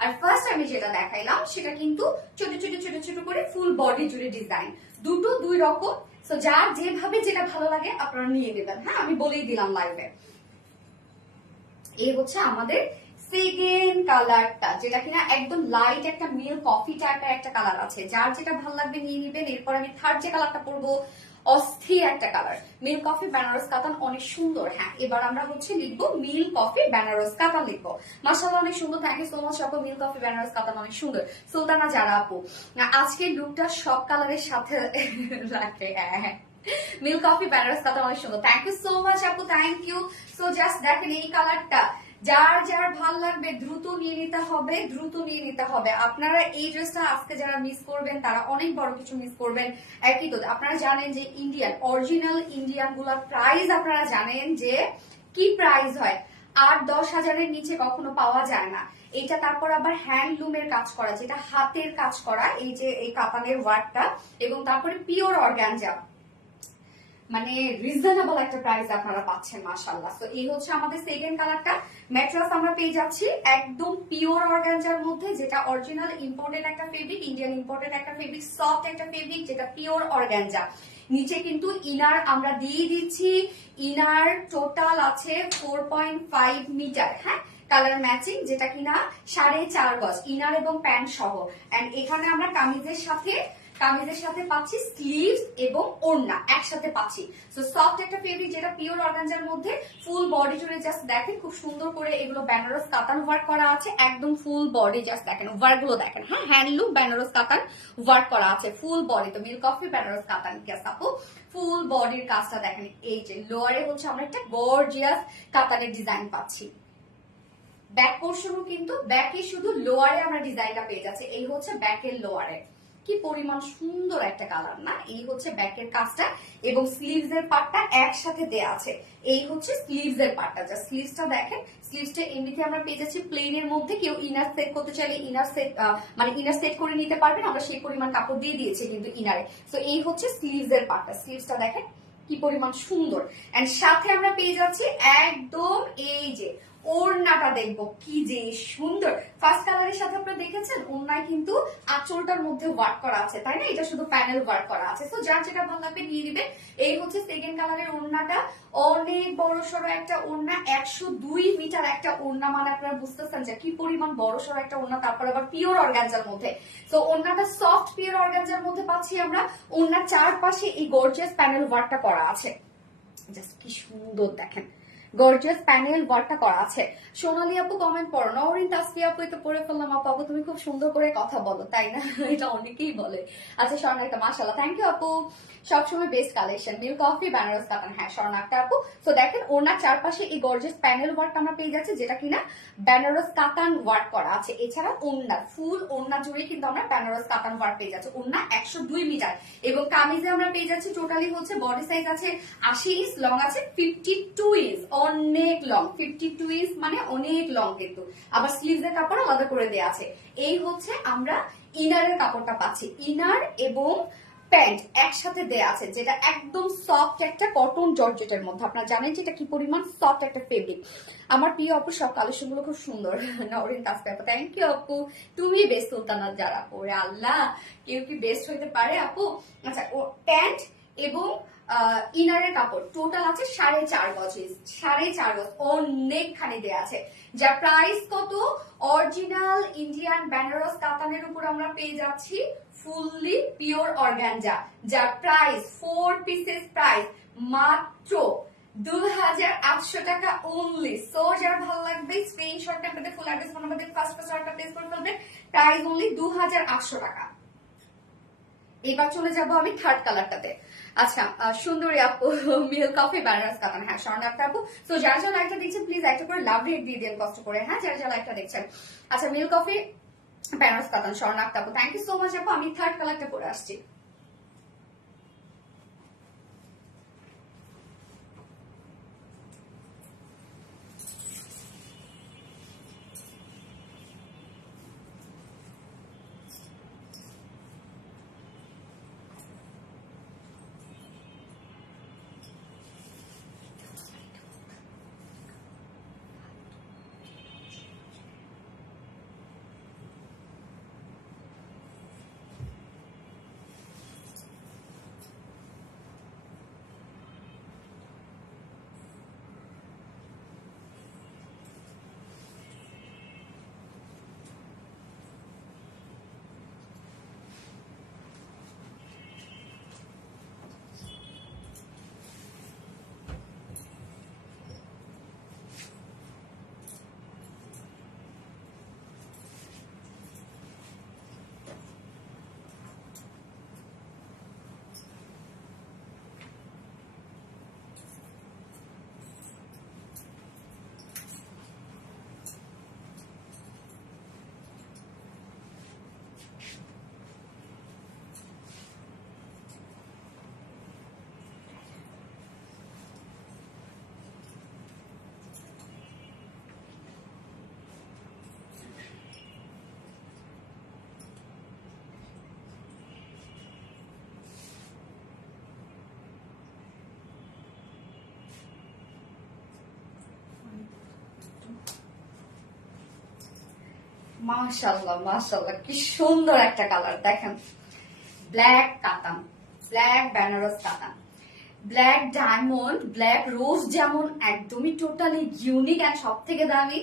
আর ফার্স্ট আমি যেটা দেখাইলাম সেটা কিন্তু ছোট ছোট ছোট ছোট করে ফুল বডি জুড়ে ডিজাইন, দুটো দুই রকম। তো যার যেভাবে যেটা ভালো লাগে আপনারা নিয়ে নেবেন। হ্যাঁ, আমি বলেই দিলাম লাইভে। এই হচ্ছে আমাদের সেকেন্ড কালারটা, যেটা কিনা একদম লাইট একটা মিল্ক কফি টাইপের একটা কালার আছে, যার যেটা ভালো লাগবে নিয়ে নিবেন। এরপর আমি থার্ড যে কালারটা পরবো অস্থির একটা কালার, মিল্ক কফি বেনারস কাতান, অনেক সুন্দর। হ্যাঁ, এবার আমরা হচ্ছে লিখবো মিল্ক কফি বেনারস কাতান লিখবো। মাশাআল্লাহ অনেক সুন্দর, থ্যাংক ইউ সো মাচ আপু। মিল্ক কফি বেনারস কাতান অনেক সুন্দর। সুলতানা যারা আপু, আজকের লুকটা সব কালারের সাথে রাখে। হ্যাঁ, মিল্ক কফি বেনারস কাতান অনেক সুন্দর, থ্যাংক ইউ সো মাচ আপু, থ্যাংক ইউ। সো জাস্ট দেখেন এই কালারটা, যার যার ভাল লাগবে দ্রুত নিয়ে নিতে হবে, দ্রুত নিয়ে নিতে হবে। আপনারা এই ড্রেসটা আজকে যারা মিস করবেন তারা অনেক বড় কিছু মিস করবেন। একই তো আপনারা জানেন যে ইন্ডিয়ান অরিজিনাল ইন্ডিয়ান গুলার প্রাইস আপনারা জানেন যে কি প্রাইস হয়, 8-10 হাজারের নিচে কখনো পাওয়া যায় না। এটা তারপর আবার হ্যান্ডলুমের কাজ করা, যেটা হাতের কাজ করা, এই যে এই কাতানের ওয়ার্কটা, এবং তারপরে পিওর অর্গানজা, মানে রিজনেবল একটা প্রাইস আপনারা পাচ্ছেন মাশাআল্লাহ। সো এই হচ্ছে আমাদের সেকেন্ড কালারটা। ম্যাট্রেস আমরা পেয়ে যাচ্ছি একদম পিওর অর্গানজার মধ্যে, যেটা অরিজিনাল ইম্পোর্টেড একটা ফেব্রিক, ইন্ডিয়ান ইম্পোর্টেড একটা ফেব্রিক, সফট একটা ফেব্রিক, যেটা পিওর অর্গানজা। নিচে কিন্তু ইনার আমরা দিয়ে দিচ্ছি। ইনার টোটাল আছে 4.5 মিটার, হ্যাঁ, কালার ম্যাচিং, যেটা কিনা 4.5 গজ ইনার এবং প্যান্ট সহ। এন্ড এখানে আমরা কামিজের সাথে পাচ্ছি স্লিভস এবং ওড়না একসাথে পাচ্ছি। সো সফট একটা ফেব্রিক, যেটা পিওর অর্গানজার মধ্যে ফুল বডি জুড়ে জাস্ট দেখেন খুব সুন্দর করে এগুলো বেনারস কাতান ওয়ার্ক করা আছে, একদম ফুল বডি জাস্ট দেখেন ওয়ার্ক গুলো দেখেন, হ্যাঁ, হ্যান্ডলুম বেনারস কাতান ওয়ার্ক করা আছে ফুল বডি। তো মিল্ক কফি বেনারস কাতান কেস আপু ফুল বডির কাজটা দেখেন। এই যে লোয়ারে হচ্ছে আমরা একটা গর্জিয়াস কাতানের ডিজাইন পাচ্ছি। ব্যাক পোর্শনও কিন্তু ব্যাকে শুধু লোয়ারে আমরা ডিজাইনটা পেয়ে যাচ্ছে। এই হচ্ছে ব্যাকের লোয়ারে, কি পরিমাণ সুন্দর একটা কালার না। এই হচ্ছে ব্যাকের কাজটা এবং স্লিভস এর পার্টটা একসাথে দেয়া আছে। এই হচ্ছে স্লিভস এর পার্টটা, যা স্লিভসটা দেখেন। স্লিভসটা এমনিতে আমরা পেয়ে যাচ্ছি প্লেনের মধ্যে, কেউ ইনার সেট করতে চাইলে ইনার সেট ইনার সেট করে নিতে পারবেন, আমরা সেই পরিমাণ কাপড় দিয়ে দিয়েছি কিন্তু ইনারে। তো এই হচ্ছে স্লিভস এর পার্টটা, স্লিভসটা দেখেন কি পরিমাণ সুন্দর। এন্ড সাথে আমরা পেয়ে যাচ্ছি একদম এই যে ওড়নাটা, দেখবো কি যে সুন্দর। ফার্স্ট কালারের সাথে আপনারা দেখেছেন ওড়নায় কিন্তু আঁচলটার মধ্যে ওয়ার্ক করা আছে, তাই না? এটা শুধু প্যানেল ওয়ার্ক করা আছে। তো যার যেটা ভালো লাগবে নিয়ে নিবে। এই হচ্ছে সেকেন্ড কালারের ওড়নাটা, অনেক বড় সড়ো একটা ওড়না, 102 মিটার একটা ওড়না, মানে আপনারা বুঝতেছেন যে কি পরিমাণ বড় সড়ো একটা ওড়না, তারপর আবার পিওর অর্গানজার মধ্যে। তো ওড়নাটা সফট পিওর অর্গানজার মধ্যে পাচ্ছি আমরা। ওড়নার চারপাশে এই গর্জিয়াস প্যানেল ওয়ার্কটা করা আছে, জাস্ট কি সুন্দর দেখেন, গর্জিয়াস প্যানেল ওয়ার্কটা করা আছে। সোনালী আপু কমেন্ট পড়ো, নওরিন তাসফিয়া আপু তো পড়ে ফেললাম। আপু তুমি খুব সুন্দর করে কথা বলো, তাই না? এটা অনেকেই বলে। আচ্ছা স্বর্ণা একটা, মাশাআল্লাহ, থ্যাংক ইউ আপু, সবসময় best collection. Milk coffee Benaras কাতান, হ্যাঁ স্বর্ণা একটা আপু। তো দেখেন ওনার চারপাশে এই গর্জিয়াস প্যানেল ওয়ার্ক আমরা পেয়ে যাচ্ছি, যেটা কিনা বেনারস কাতান ওয়ার্ক করা আছে। এছাড়া ওন্না ফুল ওন্না জুড়ে কিন্তু আমরা বেনারস কাতান ওয়ার্ক পেয়ে যাচ্ছি। ওন্না 102 মিটার এবং কামিজে আমরা পেয়ে যাচ্ছি টোটালি হচ্ছে বডি সাইজ আছে 80 ইঞ্চ, লং আছে 52 ইঞ্চ, অনেক লং। 52 ইঞ্চ মানে অনেক লং কিন্তু। আবার স্লিভস এর কাপড় আলাদা করে দেওয়া আছে। এই হচ্ছে আমরা ইনারের কাপড়টা পাচ্ছি, ইনার এবং প্যান্ট একসাথে দেয়া আছে, যেটা একদম সফট একটা কটন জর্জেটের মধ্যে। আপনারা জানেন যেটা কি পরিমাণ সফট একটা ফেব্রিক। আমার প্রিয় আপু সব কালেকশন গুলো খুব সুন্দর। নওরিন তাসফিয়া আপু, থ্যাংক ইউ আপু, তুমি বেস্ট সুলতানা যারা। ওরে আল্লাহ, কেউ কি বেস্ট হইতে পারে আপু? আচ্ছা, ও প্যান্ট এবং ইনারের কাপড় টোটাল আছে 4.5 গজ, 4.5 গজ, অনেকখানি দেয়া আছে। যা প্রাইস কত? অরিজিনাল ইন্ডিয়ান বেনারস কাতানের উপর আমরা পেয়ে যাচ্ছি ফুললি পিওর অর্গানজা, যার প্রাইস 4 পিসেস প্রাইস মাত্র 2800 টাকা অনলি। সো যার ভালো লাগবে স্ক্রিনশটটা পেতে ফুল address phone number first order place করে ফেলবেন। প্রাইস অনলি 2800 টাকা। এবার চলে যাব আমি থার্ড কালারটাতে। আচ্ছা সুন্দরী আপু, মিল্ক কফি বেনারস কাতান, হ্যাঁ স্বর্ণ একটা আপু। তো যারা যারা লাইকটা দেখছেন প্লিজ একটা করে লাভ রেট দিয়ে দেন কষ্ট করে, হ্যাঁ যারা যারা লাইকটা দেখছেন। আচ্ছা মিল্ক কফি বেনারস কাতান স্বর্ণ একটা আপু, থ্যাংক ইউ সো মাচ আপু। আমি থার্ড কালারটা পরে আসছি। মাশাআল্লাহ মাশাআল্লাহ, কি সুন্দর একটা কালার দেখেন, ব্ল্যাক কাতান, ব্ল্যাক বেনারস কাতান, ব্ল্যাক ডায়মন্ড, ব্ল্যাক রোজ যেমন একদমই টোটালি ইউনিক অ্যান্ড সব থেকে দামি,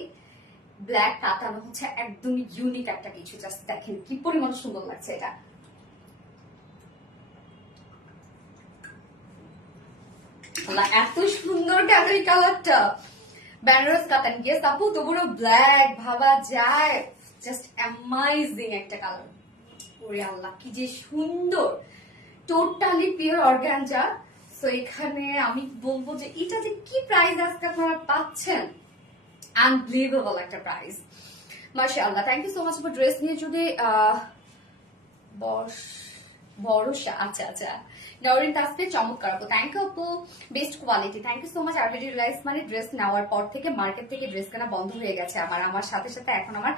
ব্ল্যাক কাতান হচ্ছে একদমই ইউনিক একটা কিছু। জাস্ট দেখেন কি পরিমাণ সুন্দর লাগছে এটা। এত সুন্দর কেন এই কালারটা, বেনারস কাতান। গেস আপু তো পুরো ব্ল্যাক ভাবা যায়, জাস্ট অ্যামাইজিং একটা কালার। ওরে আল্লাহ কি যে সুন্দর, টোটালি পিওর অর্গানজা। সো এখানে আমি বলবো যে এটা যে কি প্রাইস আজকে আপনারা পাচ্ছেন, আনবিলিভেবল একটা প্রাইস, মাশাআল্লাহ। Thank you so much for dress নিয়ে যদি ভরসা। আচ্ছা আচ্ছা, নরিন তাসফি চমৎকার আপু, থ্যাংক ইউ আপু, best quality, thank you so much. আরবিডি রিলাইজ মানে ড্রেস নেওয়ার পর থেকে মার্কেট থেকে ড্রেস কেনা বন্ধ হয়ে গেছে আমার সাথে সাথে এখন আমার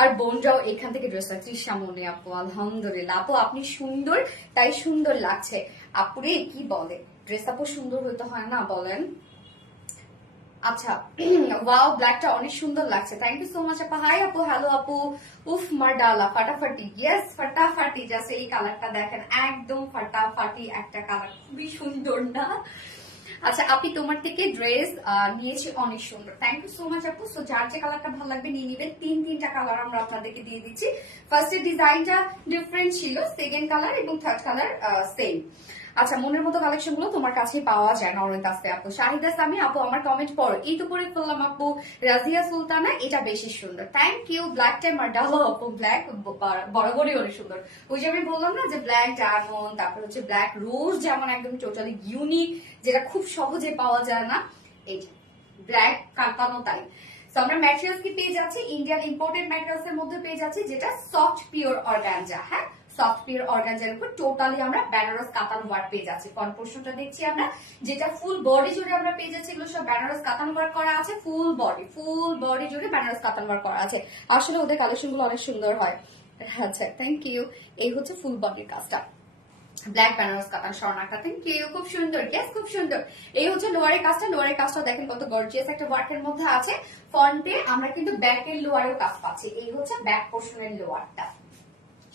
আর বোনরাও এখান থেকে ড্রেস লাগছে। সামনে আপু আলহামদুলিল্লাহ আপু, আপনি সুন্দর তাই সুন্দর লাগছে। আপুরে কি বলে, ড্রেস আপু সুন্দর হইতে হয় না বলেন? আচ্ছা, ওয়াও ব্ল্যাকটা অনেক সুন্দর লাগছে, থ্যাংক ইউ সো মাচ আপা। হাই আপু, হ্যালো আপু, উফ মারডালা ফাটাফাটি, ইয়েস ফাটাফাটি। জাস্ট এই কালারটা দেখেন, একদম ফাটাফাটি একটা কালার, খুবই সুন্দর না? আচ্ছা আপনি তোমার থেকে ড্রেস নিয়েছি অনেক সুন্দর, থ্যাংক ইউ সো মাচ আপু। সো যার যে কালারটা ভালো লাগবে নিয়ে নিবেন, তিনটা কালার আমরা আপনাদেরকে দিয়ে দিচ্ছি। ফার্স্ট এর ডিজাইনটা ডিফারেন্ট ছিল, সেকেন্ড কালার এবং থার্ড কালার সেম। আচ্ছা, মনের মতো কালেকশন গুলো তোমার কাছে পাওয়া যায় নরেন তাসফি আপু। শাহিদা সামি আপু আমার কমেন্ট পড়ো, এই তো পরে ফেললাম আপু। রাজিয়া সুলতানা এটা বেশি সুন্দর, থ্যাংক ইউ। ব্ল্যাক টাইম আর ডালো আপু, ব্ল্যাক বরাবরই অনেক সুন্দর। ওই যে আমি বললাম না যে ব্ল্যাক ডায়মন্ড, তারপর হচ্ছে ব্ল্যাক রোজ যেমন একদম টোটালি ইউনিক, যেটা খুব সহজে পাওয়া যায় না, এই যে ব্ল্যাক কাতানো তাই। তো আমরা ম্যাটেরিয়ালস কি পেয়ে যাচ্ছি, ইন্ডিয়ান ইম্পোর্টেড ম্যাটেরিয়ালস এর মধ্যে পেয়ে যাচ্ছি, যেটা সফট পিওর অর্গানজা। হ্যাঁ, সফট পিওর অর্গানজার উপর টোটালি আমরা বেনারস কাতান ওয়ার্ক পেয়ে যাচ্ছি। ফ্রন্ট পোর্শনটা দেখছি আমরা, যেটা ফুল বডি জুড়ে আমরা পেয়ে যাচ্ছি, এগুলো সব বেনারস কাতান ওয়ার্ক করা আছে। ফুল বডি জুড়ে বেনারস কাতান ওয়ার্ক করা আছে। আসলে ওদের কালেকশন গুলো অনেক সুন্দর হয়। আচ্ছা, থ্যাংক ইউ। এই হচ্ছে ফুল বডির কাজটা, ব্ল্যাক বেনারস কাতান স্বর্ণাকা, থ্যাংক ইউ, খুব সুন্দর, ইয়েস খুব সুন্দর। এই হচ্ছে লোয়ারের কাজটা, লোয়ারের কাজটা দেখেন কত গর্জিয়াস একটা ওয়ার্কের মধ্যে আছে। ফ্রন্টে আমরা কিন্তু ব্যাকের লোয়ারেও কাজ পাচ্ছি, এই হচ্ছে ব্যাক পোর্শনের লোয়ারটা,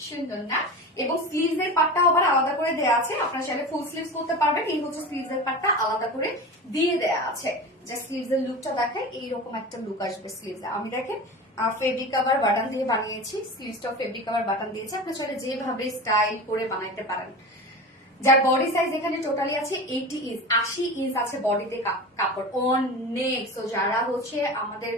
সুন্দর না? এবং স্লিভস এর পাটটা আবার আলাদা করে দেয়া আছে, আপনারা চাইলে ফুল স্লিভস করতে পারবেন। এই হচ্ছে স্লিভস এর পাটটা আলাদা করে দিয়ে দেয়া আছে, যে স্লিভস এর লুকটা দেখেন এইরকম একটা লুক আসবে স্লিভস। আমি দেখেন ফেব্রিক কভার বাটন দিয়ে বানিয়েছি, স্লিভসটা ফেব্রিক কভার বাটন দিয়েছি, আপনারা চাইলে যেভাবে স্টাইল করে বানাইতে পারেন। যার বডি সাইজ এখানে টোটালি আছে 80 ইঞ্চ, 80 ইঞ্চ আছে বডিতে কাপড়, অনেক। সো যারা হচ্ছে আমাদের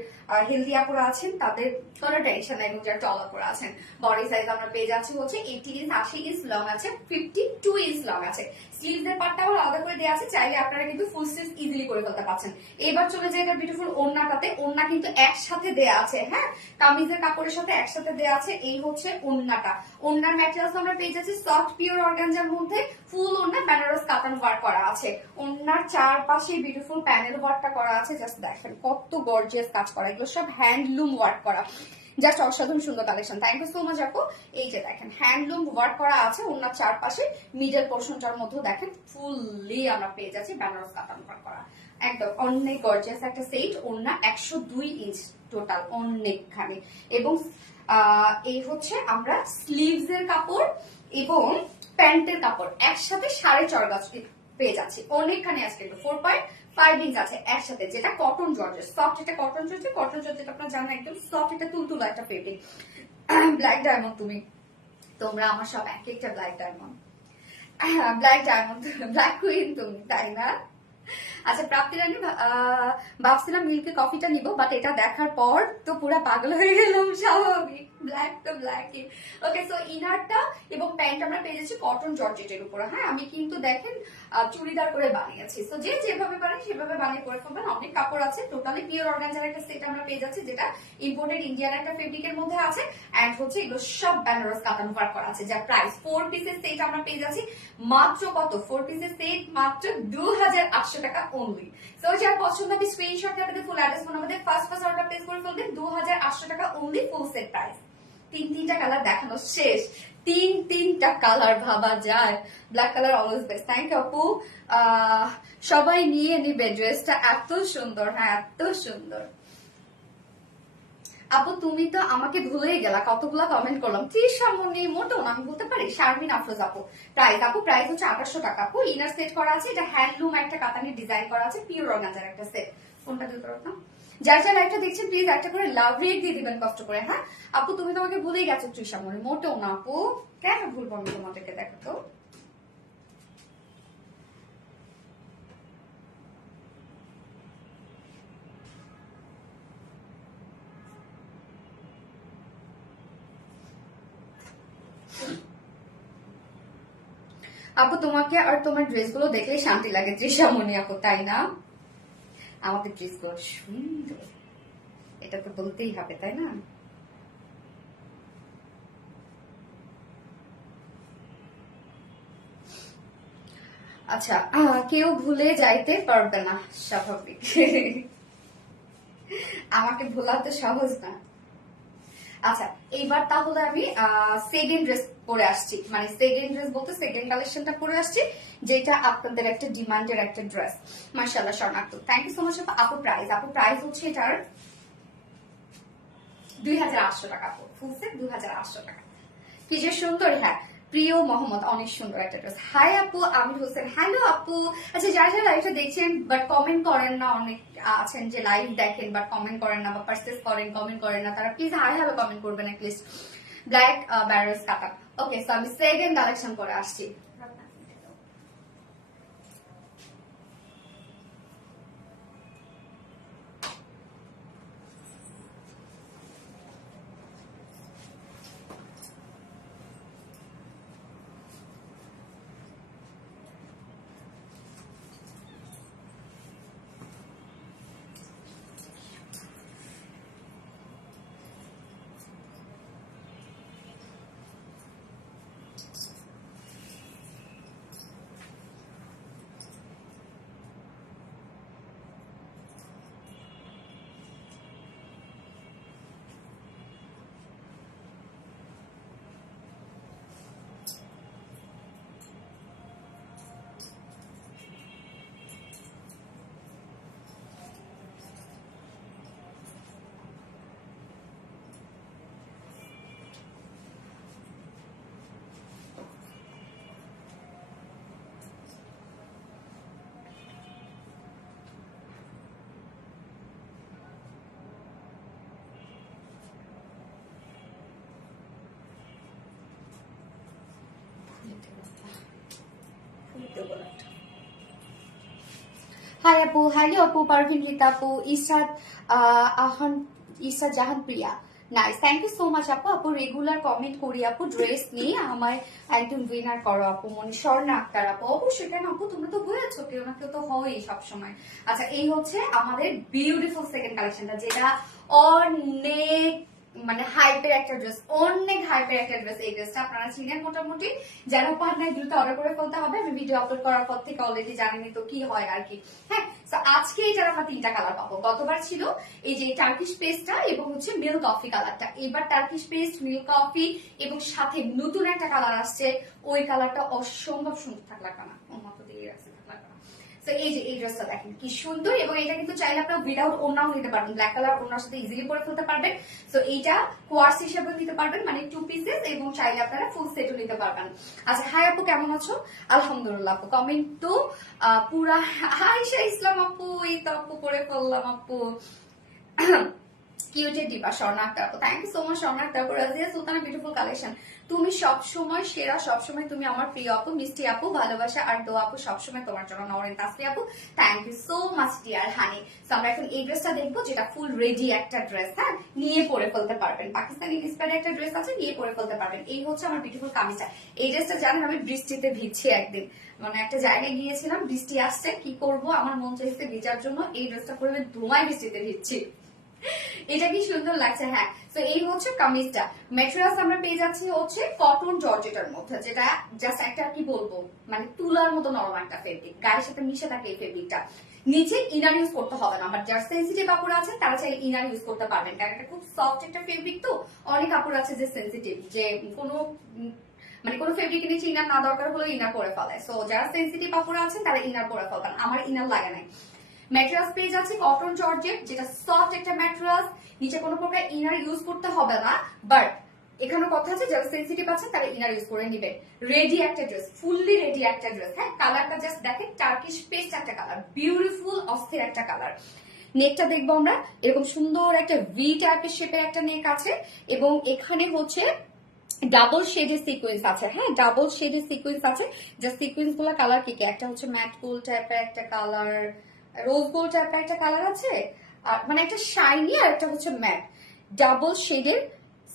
হেলদি আপুরা আছেন তাদের কোনো টেনশন নাই, এবং যারা টল আপুরা আছেন, বডি সাইজ আমরা পেয়ে যাচ্ছি হচ্ছে 80 ইঞ্চ, 80 ইঞ্চ লং আছে, 52 ইঞ্চ লং আছে। স্লিভস এর পার্টটাও আলাদা করে দেওয়া আছে, চাইলে আপনারা কিন্তু ফুল স্লিভস ইজিলি করে ফেলতে পারছেন। এবার চলে যায় এটা বিউটিফুল ওড়নাটাতে, ওড়না কিন্তু একসাথে দেয়া আছে, হ্যাঁ, কামিজের কাপড়ের সাথে একসাথে দেয়া আছে। এই হচ্ছে ওড়নাটা, ওড়নার ম্যাটেরিয়ালস আমরা পেয়ে যাচ্ছি সফট পিওর অর্গানজার মধ্যে, ফুল ওড়না বেনারস কাতান ওয়ার্ক করা আছে। ওড়নার চারপাশে বিউটিফুল প্যানেল ওয়ার্কটা করা আছে, জাস্ট দেখেন কত গর্জিয়াস কাজ করা, এগুলো সব হ্যান্ডলুম ওয়ার্ক করা, জাস্ট অসাধারণ সুন্দর collection, thank you so much আপু। এই যে দেখেন হ্যান্ডলুম ওয়ার্ক করা আছে ওড়নার চারপাশে, মিডল পোর্শনটার মধ্যে দেখেন ফুললি আমরা পেয়ে যাচ্ছি বেনারস কাতান ওয়ার্ক করা, একদম অনেক গর্জিয়াস একটা সেট। ওড়না 102 ইঞ্চ টোটাল, অনেকখানি। এবং এই হচ্ছে আমরা স্লিভস এর কাপড় এবং প্যান্টের কাপড় একসাথে 4.5 গজ পেয়ে যাচ্ছি, অনেকখানি আজকে 4.5 ইঞ্চ আছে একসাথে, যেটা কটন জর্জেট সফট, এটা কটন জর্জেট, কটন জর্জেট আপনারা জানেন একদম সফট, এটা তুলতুলা একটা ফেব্রিক। ব্ল্যাক ডায়মন্ড, তোমরা আমার সব এক একটা black diamond, black diamond, black queen তুমি, তাই না? আচ্ছা প্রাপ্তি রানী, ভাবছিলাম মিল্কি কফিটা নিব, বাট এটা দেখার পর তো পুরো পাগল হয়ে গেলাম, স্বাভাবিক, ব্ল্যাক তো ব্ল্যাকই। ওকে, সো ইনারটা এবং প্যান্ট আমরা পেয়ে যাচ্ছি কটন জর্জেটের উপর। হ্যাঁ, আমি কিন্তু দেখেন চুড়িদার করে বানিয়েছি, সো যে যেভাবে পারেন সেভাবে বানিয়ে করে ফেলবেন। অনেক কাপড় আছে, টোটালি পিওর অর্গানজার একটা সেট আমরা পেয়ে যাচ্ছি, যেটা ইম্পোর্টেড ইন্ডিয়ান একটা ফেব্রিকের মধ্যে আছে, এন্ড হচ্ছে এগুলো সব বেনারস কাতান ওয়ার্ক করা আছে। যার প্রাইস 4 পিসের সেট আমরা পেয়ে যাচ্ছি মাত্র কত, 4 পিসের সেট মাত্র 2800 টাকা অনলি। সো যার পছন্দ হবে স্ক্রিনশট দিয়ে ফুল অ্যাড্রেস ফোন আমাদের ফার্স্ট অর্ডার প্লেস করে ফেলবেন, 2800 টাকা অনলি ফুল সেট প্রাইস। তিনটা কালার দেখানো শেষ, তিনটা কালার ভাবা যায়। Black colour always best, thank you আপু। সবাই নিয়ে নিবে, ড্রেসটা এত সুন্দর, হ্যাঁ এত সুন্দর। আপু তুমি তো আমাকে ভুলেই গেলা, কতগুলা কমেন্ট করলাম। ত্রিশামণি মোটেও না, আমি বলতে পারি শারমিন আফরোজ আপু। প্রাইস হচ্ছে 2800 টাকা আপু। ইনার সেট করা আছে, এটা হ্যান্ডলুম একটা কাতানি ডিজাইন করা আছে, পিওর অর্গানজার একটা সেট। ফোনটা দিতে পারতাম। যার যার লাইভটা দেখছেন প্লিজ একটা করে লাভ রেট দিয়ে দিবেন কষ্ট করে। হ্যাঁ আপু তুমি তো আমাকে ভুলেই গেছো ত্রিশামণি, মোটেও না আপু। কেন ভুলবো আমি তোমাদেরকে, দেখো তো। আপু তোমাকে আর তোমার ড্রেসগুলো দেখলেই শান্তি লাগে ত্রিশামণি আপু, তাই না? আমাদের ড্রেসগুলো সুন্দর, এটা তো বলতেই হবে, তাই না? আচ্ছা, কেউ ভুলে যাইতে পারবে না, স্বাভাবিক। আমাকে ভোলা তো সহজ না। আচ্ছা, এইবার তাহলে আমি সেকেন্ড ড্রেস পরে আসছি, মানে সেকেন্ড ড্রেস বলতে সেকেন্ড কালেকশনটা পরে আসছি, যেটা আপনাদের একটা ডিমান্ডের একটা ড্রেস। মাশাআল্লাহ শরণার্থ, থ্যাংক ইউ সো মাচ। আপু প্রাইস হচ্ছে এটার 2800 টাকা আপু, ফুল সেট 2800 টাকা। কি যে সুন্দর। হ্যাঁ, প্রিয় মোহাম্মদ, অনেক সুন্দর একটা ড্রেস। হাই আপু আমির হোসেন, হ্যালো আপু। আচ্ছা, যারা যারা লাইভটা দেখছেন বাট কমেন্ট করেন না, অনেক আছেন যে লাইভ দেখেন বাট কমেন্ট করেন না, বা পারচেজ করেন কমেন্ট করেন না, তারা প্লিজ হাই হ্যালো কমেন্ট করবেন অ্যাটলিস্ট। ব্ল্যাক ব্যারোস কাটা। ওকে, সো আমি সেকেন্ড কালেকশন করে আসছি। হাই আপু, হ্যালো আপু, পারভিন রিতা আপু, Isad Ahan, Isad Jahan Priya. Nice, thank you so much আপু। আপু রেগুলার কমেন্ট করি আপু, ড্রেস নিয়ে আমায় একদম উইনার করো আপু। মনে স্বর্ণ আক্তার আপু, অবশ্যই। কেন আপু, তোমরা তো হয়েছো, কেউ না কেউ তো হয়ই সবসময়। আচ্ছা, এই হচ্ছে আমাদের বিউটিফুল সেকেন্ড কালেকশনটা, যেটা অনেক মানে হাইপের একটা ড্রেস, অনেক হাইপের একটা ড্রেস। এই ড্রেসটা আপনারা চিনেন মোটামুটি, যেন পার্টনার দ্রুত অর্ডার করে ফেলতে হবে। আমি ভিডিও আপলোড করার পর থেকে অলরেডি জানেনি তো কি হয় আর কি। হ্যাঁ, তো আজকে এটার আমরা 3টা কালার পাবো। গতবার ছিল এই যে টার্কিশ পেস্টটা এবং হচ্ছে মিল্ক কফি কালারটা, এবার টার্কিশ পেস্ট, মিল্ক কফি এবং সাথে নতুন একটা কালার আসছে। ওই কালারটা অসম্ভব সুন্দর, থাকলা কানা মতো দিয়ে রাখছে, থাকলা কানা। তো এই যে এই ড্রেসটা দেখেন কি সুন্দর, এবং এটা কিন্তু চাইলে আপনারা উইদাউট ওড়নাও নিতে পারবেন, ব্ল্যাক কালার ওড়নার সাথে ইজিলি পরে ফেলতে পারবেন। তো এইটা কোয়ার্স হিসেবে নিতে পারবেন, মানে 2 পিসেস, এবং চাইলে আপনারা ফুল সেটও নিতে পারবেন। আচ্ছা, হাই আপু কেমন আছো? আলহামদুলিল্লাহ আপু। কমেন্ট তো পুরা আয়েশা ইসলাম আপু, এই তো আপু করে ফেললাম আপু। কিউটে ডিপা স্বর্ণাক্তা আপু, থ্যাংক ইউ সো মাচ স্বর্ণাক্তা আপু। Razia Sultana, beautiful collection. তুমি সবসময় সেরা, সবসময় তুমি আমার প্রিয় আপু। মিষ্টি আপু, ভালোবাসা আর দোয়া আপু সবসময় তোমার জন্য। নরেন তাসলি আপু, thank you so much dear honey. তো আমরা এখন এই ড্রেসটা দেখবো, যেটা ফুল রেডি একটা ড্রেস। হ্যাঁ, নিয়ে পরে ফেলতে পারবেন, পাকিস্তানি ইন্সপায়ার্ড একটা ড্রেস আছে, নিয়ে পরে ফেলতে পারবেন। এই হচ্ছে আমার বিউটিফুল কামিজটা। এই ড্রেসটা জানেন আমি বৃষ্টিতে ভিজছি একদিন, মানে একটা জায়গায় গিয়েছিলাম, বৃষ্টি আসছে, কি করব, আমার মন চাইছে ভিজার জন্য, এই ড্রেসটা পরে ধোঁয়ায় বৃষ্টিতে ভিজছি। এটা কি সুন্দর লাগছে। হ্যাঁ, তো এই হচ্ছে কামিজটা। ম্যাটেরিয়ালস আমরা পেয়ে যাচ্ছি হচ্ছে কটন জর্জেটের মধ্যে, যেটা জাস্ট একটা কি বলবো, মানে তুলার মতো নরম একটা ফেব্রিক, গায়ের সাথে মিশে থাকে এই ফেব্রিকটা। নিচে ইনার ইউজ করতে হবে না, বাট যারা সেন্সিটিভ কাপড় আছে তারা চাইলে ইনার ইউজ করতে পারবেন, কারণ এটা খুব সফট একটা ফেব্রিক। তো অনেক কাপড় আছে যে সেন্সিটিভ, যে কোনো মানে কোনো ফেব্রিক নিচে ইনার না দরকার হলে ইনার পরে ফেলায়। সো যারা সেন্সিটিভ কাপড় আছেন তারা ইনার পরে ফেলবেন, আমার ইনার লাগে নাই। ম্যাটেরিয়ালস পেয়ে যাচ্ছে কটন জর্জেট, যেটা সফট একটা ম্যাটেরিয়ালস, নিচে কোনো প্রকার ইনার ইউজ করতে হবে না, বাট এখানে কথা আছে যারা সেনসিটিভ আছেন তারা ইনার ইউজ করে নিবে। রেডি একটা ড্রেস, ফুললি রেডি একটা ড্রেস। হ্যাঁ, কালারটা জাস্ট দেখেন, টার্কিশ পেস্ট একটা কালার, বিউটিফুল অস্থির একটা কালার। নেকটা দেখবো আমরা, এরকম সুন্দর একটা ভি টাইপের শেপের একটা নেক আছে, এবং এখানে হচ্ছে ডাবল শেডের সিকোয়েন্স আছে। হ্যাঁ, ডাবল শেডের সিকোয়েন্স আছে। যা সিকোয়েন্স গুলো কালার কি কি, একটা হচ্ছে ম্যাট গোল্ড টাইপের একটা কালার, রোজ গোল্ড টাইপের একটা কালার আছে, আর মানে একটা শাইনি, আর একটা হচ্ছে ম্যাট। ডাবল শেডের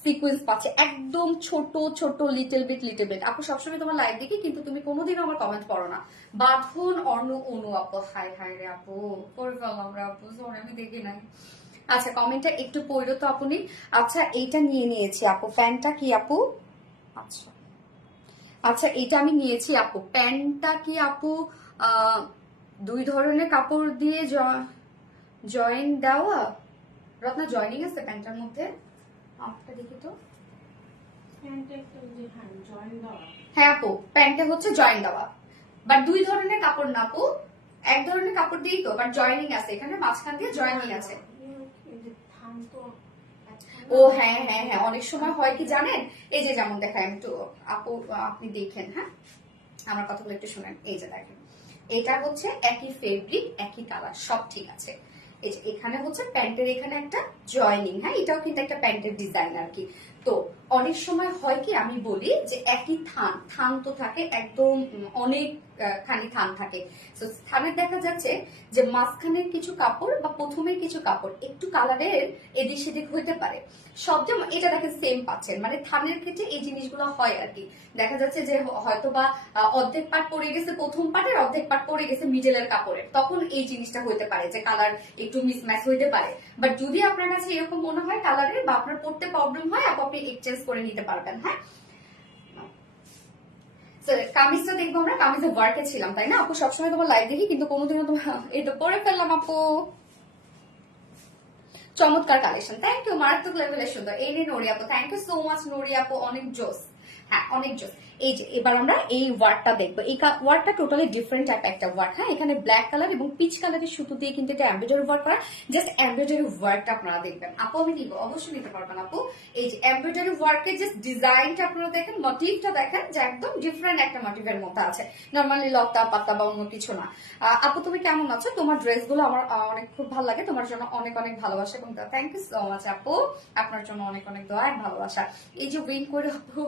সিকোয়েন্স পাচ্ছে, একদম ছোট ছোট লিটল বিট লিটল বিট। আপু সবসময় তোমার লাইভ দেখি, কিন্তু তুমি কোনোদিনও আমার কমেন্ট পড়ো না। বাঁধন অর্ণ অনু আপু, হাই হাই রে আপু, করে ফেললাম রে আপু, সরি আমি দেখি নাই। আচ্ছা, কমেন্টটা একটু পড়ো তো আপনি। আচ্ছা, এইটা নিয়ে নিয়েছি আপু, প্যান্টটা কি আপু? আচ্ছা আচ্ছা, এইটা আমি নিয়েছি আপু, প্যান্টটা কি আপু? দুই ধরনের কাপড় দিয়ে জয়েন দেওয়া, রত্না জয়েনিং আছে প্যান্টটার মধ্যে? আপটা দেখি তো। হ্যাঁ আপু, প্যান্টে হচ্ছে জয়েন দেওয়া, বাট দুই ধরনের কাপড় না আপু, এক ধরনের কাপড় দিয়েই তো, বাট জয়েনিং আছে এখানে, মাঝখান দিয়ে জয়েনিং আছে। ও হ্যাঁ হ্যাঁ হ্যাঁ, অনেক সময় হয় কি জানেন, এই যে যেমন দেখায় একটু আপু, আপনি দেখেন, হ্যাঁ আমার কথাগুলো একটু শুনেন। এই যে দেখেন, এটা হচ্ছে একই ফেব্রিক, একই কালার, সব ঠিক আছে। এই যে এখানে হচ্ছে প্যান্টের এখানে একটা জয়েনিং, হ্যাঁ এটাও কিন্তু একটা প্যান্টের ডিজাইন আর কি। তো অনেক সময় হয় কি, আমি বলি যে একই থান, থান তো থাকে একদম অনেক খানি থান থাকে, তো থানে দেখা যাচ্ছে যে মাঝখানের কিছু কাপড় বা প্রথমের কিছু কাপড় একটু কালারের এদিক সেদিক হইতে পারে। সব যেমন এটা দেখেন সেম পাচ্ছেন, মানে থানের ক্ষেত্রে এই জিনিসগুলো হয় আর কি। দেখা যাচ্ছে যে হয়তো বা অর্ধেক পাট পরে গেছে প্রথম পাটের, অর্ধেক পাট পরে গেছে মিডলের কাপড়ের, তখন এই জিনিসটা হইতে পারে যে কালার একটু মিসম্যাচ হইতে পারে। বাট যদি আপনার কাছে এরকম মনে হয় কালারের বা আপনার পড়তে প্রবলেম হয়, আপনি এক্সচেঞ্জ করে নিতে পারবেন। হ্যাঁ, কামিজটা দেখবো আমরা, কামিজে ওয়ার্কে ছিলাম তাই না আপু? সবসময় তোমার লাইভ দেখি, কিন্তু কোনোদিনও তোমার, এই তো পরে ফেললাম আপু। চমৎকার কালেকশন, থ্যাংক ইউ, মারাত্মক লেভেলের সুন্দর। এই নিয়ে নোরি আপু, থ্যাংক ইউ সো মাচ নোরি আপু, অনেক জোস। হ্যাঁ অনেক জোস। এই যে এবার আমরা এই ওয়ার্কটা দেখবো, এই ওয়ার্কটা টোটালি ডিফারেন্ট টাইপ একটা ওয়ার্ক। হ্যাঁ, এখানে ব্ল্যাক কালার এবং পিচ কালারের সুতো দিয়ে কিন্তু এটা এমব্রয়ডারি ওয়ার্ক করা। জাস্ট এমব্রয়ডারি ওয়ার্কটা আপনারা দেখবেন আপু, আমি নিব, অবশ্যই নিতে পারবেন আপু। এই যে এমব্রয়ডারি ওয়ার্কের জাস্ট ডিজাইনটা আপনারা দেখেন, মোটিভটা দেখেন যে একদম ডিফারেন্ট একটা মোটিভের মধ্যে আছে, নর্মালি লতা পাতা বা অন্য কিছু না। আপু তুমি কেমন আছো? তোমার ড্রেসগুলো আমার অনেক খুব ভালো লাগে, তোমার জন্য অনেক অনেক ভালোবাসা এবং থ্যাংক ইউ সো মাচ আপু, আপনার জন্য অনেক অনেক দোয়া আর ভালোবাসা। এই যে উইন করে আপু।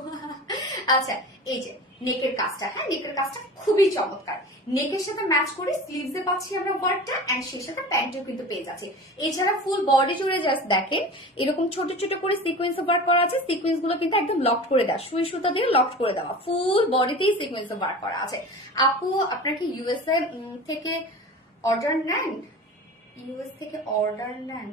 আচ্ছা, এই যে নেকের কাজটা, হ্যাঁ নেকের কাজটা খুবই চমৎকার, নেকের সাথে ম্যাচ করে স্লিভসে পাচ্ছি আমরা ওয়ার্কটা, এন্ড সেই সাথে প্যান্টেও কিন্তু পেয়ে যাচ্ছে। এছাড়া ফুল বডি জুড়ে জাস্ট দেখেন এরকম ছোট ছোট করে সিকোয়েন্স ওয়ার্ক করা আছে, সিকোয়েন্স গুলো কিন্তু একদম লক করে দেওয়া, সুই সুতা দিয়ে লক করে দেওয়া, ফুল বডিতেই সিকোয়েন্স ওয়ার্ক করা আছে। আপু আপনার কি ইউএসএ থেকে অর্ডার নেন? ইউএস থেকে অর্ডার নেন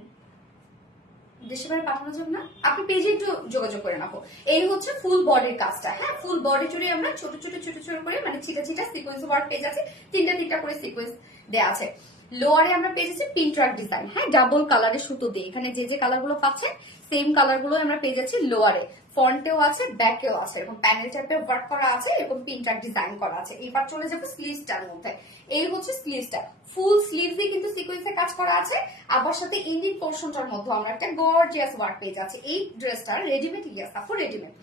দেশে বাইরে পাঠানোর জন্য, আপনি পেজে একটু যোগাযোগ করে রাখো। এই হচ্ছে ফুল বডির কাজটা। হ্যাঁ, ফুল বডি জুড়ে আমরা ছোট ছোট ছোট ছোট করে মানে ছিটা ছিটা সিকোয়েন্স ওয়ার্ক পেয়ে যাচ্ছে, তিনটা তিনটা করে সিকোয়েন্স দেওয়া আছে। লোয়ারে আমরা পেয়ে যাচ্ছি পিন ট্রাক ডিজাইন, হ্যাঁ ডাবল কালারের সুতো দিয়ে, এখানে যে যে কালার গুলো পাচ্ছেন সেম কালার গুলো আমরা পেয়ে যাচ্ছি লোয়ারে, ফ্রন্টেও আছে ব্যাকেও আছে, এরকম প্যানেল টাইপের ওয়ার্ক করা আছে, এরকম পিন ট্রাক ডিজাইন করা আছে। এবার চলে যাবে স্লিভসটার মধ্যে, এই হচ্ছে স্লিভসটা, ফুল স্লিভসে কিন্তু সিকোয়েন্সের কাজ করা আছে, আবার সাথে ইন্ডিক পোর্শনটার মধ্যে আমরা একটা গর্জিয়াস ওয়ার্ক পেয়ে যাচ্ছি। এই ড্রেসটা রেডিমেড, ইয়াস আপু রেডিমেড।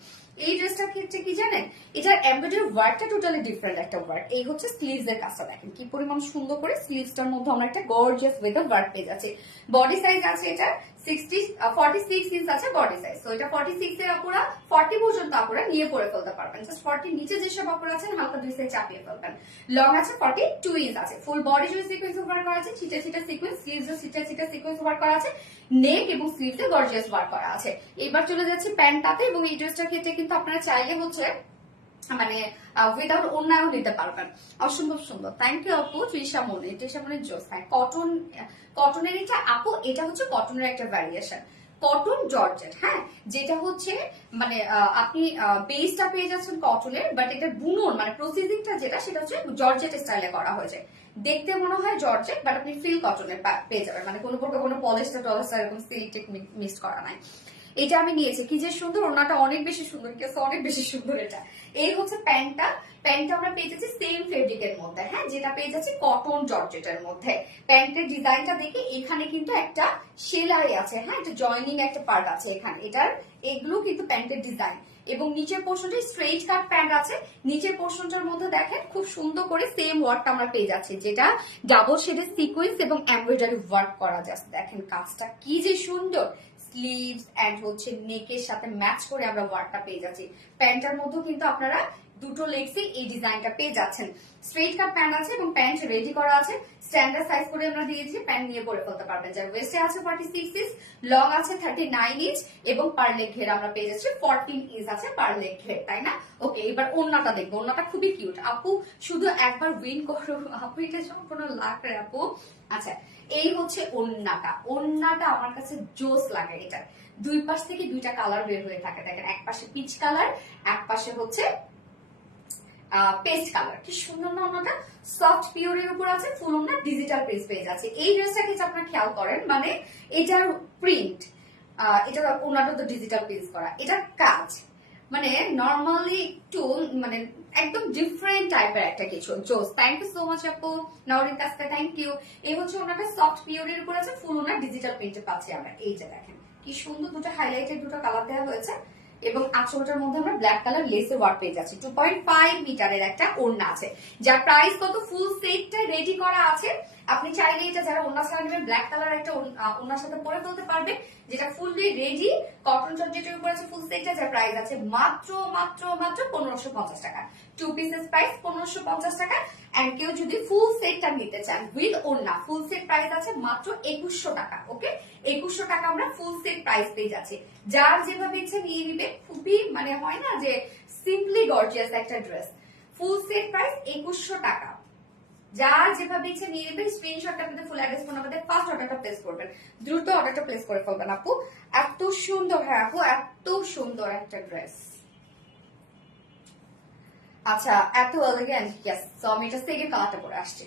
এই ড্রেসটার ক্ষেত্রে কি জানেন, এটার এমব্রয়ডারি ওয়ার্কটা টোটালি ডিফারেন্ট একটা ওয়ার্ক। এই হচ্ছে স্লিভস এর কাজটা, দেখেন কি পরিমাণ সুন্দর করে স্লিভসটার মধ্যে আমরা একটা গর্জিয়াস ওয়েদার ওয়ার্ক পেয়ে যাচ্ছি। বডি সাইজ আছে এটা 46 ইঞ্চ আছে বডি সাইজ, তো এটা 46 এর আপুরা 40 পর্যন্ত আপুরা নিয়ে পরে ফেলতে পারবেন, জাস্ট 40 নিচে যেসব আপুরা আছেন হালকা 2 সাইজ চাপিয়ে ফেলবেন। লং আছে 42 ইঞ্চ আছে, ফুল বডি জুড়ে সিকোয়েন্স ওয়ার্ক করা আছে, ছিটা ছিটা সিকোয়েন্স, স্লিভসে ছিটা ছিটা সিকোয়েন্স ওয়ার্ক করা আছে, নেক এবং স্লিভসে গর্জিয়াস ওয়ার্ক করা আছে। এবার চলে যাচ্ছে প্যান্টটাতে, এবং এই ড্রেসটার ক্ষেত্রে কিন্তু আপনারা চাইলে হচ্ছে মানে উইদাউট ওড়নাও নিতে পারবেন, অসম্ভব সুন্দর। থ্যাংক ইউ আপু, ত্রিশামণির জোস। হ্যাঁ কটনের এটা আপু, এটা হচ্ছে কটনের একটা ভ্যারিয়েশন, কটন জর্জেট। হ্যাঁ, যেটা হচ্ছে মানে আপনি বেসটা পেয়ে যাচ্ছেন কটনের, বাট এটা বুনন মানে প্রসেসিংটা যেটা সেটা হচ্ছে জর্জেট স্টাইলে করা হয়েছে, দেখতে মনে হয় জর্জেট বাট আপনি ফিল কটনের পেয়ে যাবেন, মানে কোনো প্রকার কোনো পলিস্টার টলিস্টার এরকম সিল্ক মিক্স করা নাই। এটা আমি নিয়েছি, কি যে সুন্দর, ওনাটা অনেক বেশি সুন্দর, অনেক বেশি সুন্দর। এটা এই হচ্ছে প্যান্টটা। প্যান্টটা আমরা পেয়ে যাচ্ছি সেম ফেব্রিকের মধ্যে, হ্যাঁ, যেটা পেয়ে যাচ্ছি কটন জর্জেটের মধ্যে। প্যান্টের ডিজাইনটা দেখে এখানে কিন্তু একটা সেলাই আছে, হ্যাঁ, একটা জয়নিং একটা পার্ট আছে এখানে, এটার এগুলো কিন্তু প্যান্টের ডিজাইন। এবং নিচের পোর্শনটা স্ট্রেইট কাট প্যান্ট আছে। নিচের পোর্শনটার মধ্যে দেখেন খুব সুন্দর করে সেম ওয়ার্কটা আমরা পেয়ে যাচ্ছি, যেটা ডাবল শেডের সিকোয়েন্স এবং এমব্রয়ডারি ওয়ার্ক করা যাচ্ছে। দেখেন কাজটা কি যে সুন্দর, স্লিভস এন্ড হচ্ছে নেকের সাথে ম্যাচ করে আমরা ওয়ার্কটা পেয়ে যাচ্ছি। প্যান্টটার মধ্যেও কিন্তু আপনারা দুটো লেগসে এই ডিজাইনটা পেয়ে যাচ্ছেন। স্ট্রেইট কাট প্যান্ট আছে এবং প্যান্ট রেডি করা আছে, স্ট্যান্ডার্ড সাইজ করে আমরা দিয়েছি, প্যান্ট নিয়ে পরে ফেলতে পারবেন। যার ওয়েস্টে আছে 46 ইঞ্চ, লং আছে 39 ইঞ্চ এবং পার লেগ ঘের আমরা পেয়ে যাচ্ছি 14 ইঞ্চ আছে পার লেগ ঘের, তাই না? ওকে, এবার ওন্নাটা দেখবো। ওন্নাটা খুবই কিউট আপু, শুধু একবার উইন করো আপু, এটা সম্পূর্ণ লাখ রে আপু। আচ্ছা, এই হচ্ছে ওন্নাটা। ওন্নাটা আমার কাছে জোস লাগে। এটা দুই পাশ থেকে দুইটা কালার বের হয়ে থাকে, দেখেন, এক পাশে পিচ কালার, এক পাশে হচ্ছে পেস্ট কালার। কি সুন্দর না ওনাটা, সফট পিওরের উপর আছে, ফুল ওনা ডিজিটাল পেজ পেয়ে যাচ্ছে। এই ড্রেসটা কিছু আপনারা খেয়াল করেন, মানে এটার প্রিন্ট, এটা ওনাটা তো ডিজিটাল পেজ করা, এটার কাজ মানে নরমালি একটু মানে একদম ডিফারেন্ট টাইপের একটা কিছু। জোস, থ্যাংক ইউ সো মাচ আপু, নওরিন কাসকা, থ্যাংক ইউ। এই হচ্ছে ওনাটা সফট পিওরের উপর আছে, ফুল ওনা ডিজিটাল প্রিন্টে পাচ্ছি আমরা। এই যে দেখেন কি সুন্দর, দুটো হাইলাইটেড দুটো কালার দেওয়া হয়েছে এবং আঁচলটার মধ্যে আমরা ব্ল্যাক কালার লেসে ওয়ার্ক পেয়ে যাচ্ছি। 2.5 মিটারের একটা ওড়না আছে, যার প্রাইস কত, ফুল সেটটা রেডি করা আছে। আপনি চাইলে এটা যারা ওড়না ছাড়া নেবেন, ব্ল্যাক কালার একটা ওড়নার সাথে পরে ফেলতে পারবেন, যেটা ফুললি রেডি কটন জর্জেটের উপর আছে ফুল সেটটা, যার প্রাইস আছে মাত্র মাত্র মাত্র 1550 টাকা। 2 পিসেস প্রাইস 1550 টাকা। এন্ড কেউ যদি ফুল সেটটা নিতে চান উইথ ওড়না, ফুল সেট প্রাইস আছে মাত্র 2100 টাকা। ওকে, 2100 টাকা আমরা ফুল সেট প্রাইস পেয়ে যাচ্ছি। যার যেভাবে ইচ্ছে নিয়ে নিবে, খুবই মানে হয় না যে সিম্পলি গর্জিয়াস একটা ড্রেস। ফুল সেট প্রাইস 2100 টাকা। যার যেভাবে ইচ্ছে নিয়ে নেবে, স্ক্রিনশটটা কিন্তু ফুল অ্যাড্রেস ফোন নাম্বার দিয়ে ফার্স্ট অর্ডারটা প্লেস করবেন, দ্রুত অর্ডারটা প্লেস করে ফেলবেন আপু। এত সুন্দর, হ্যাঁ আপু, এত সুন্দর একটা ড্রেস। আচ্ছা, এত এলিগেন্ট, ইয়েস। সো আমি এটা সেকেন্ড কালারটা পরে আসছি।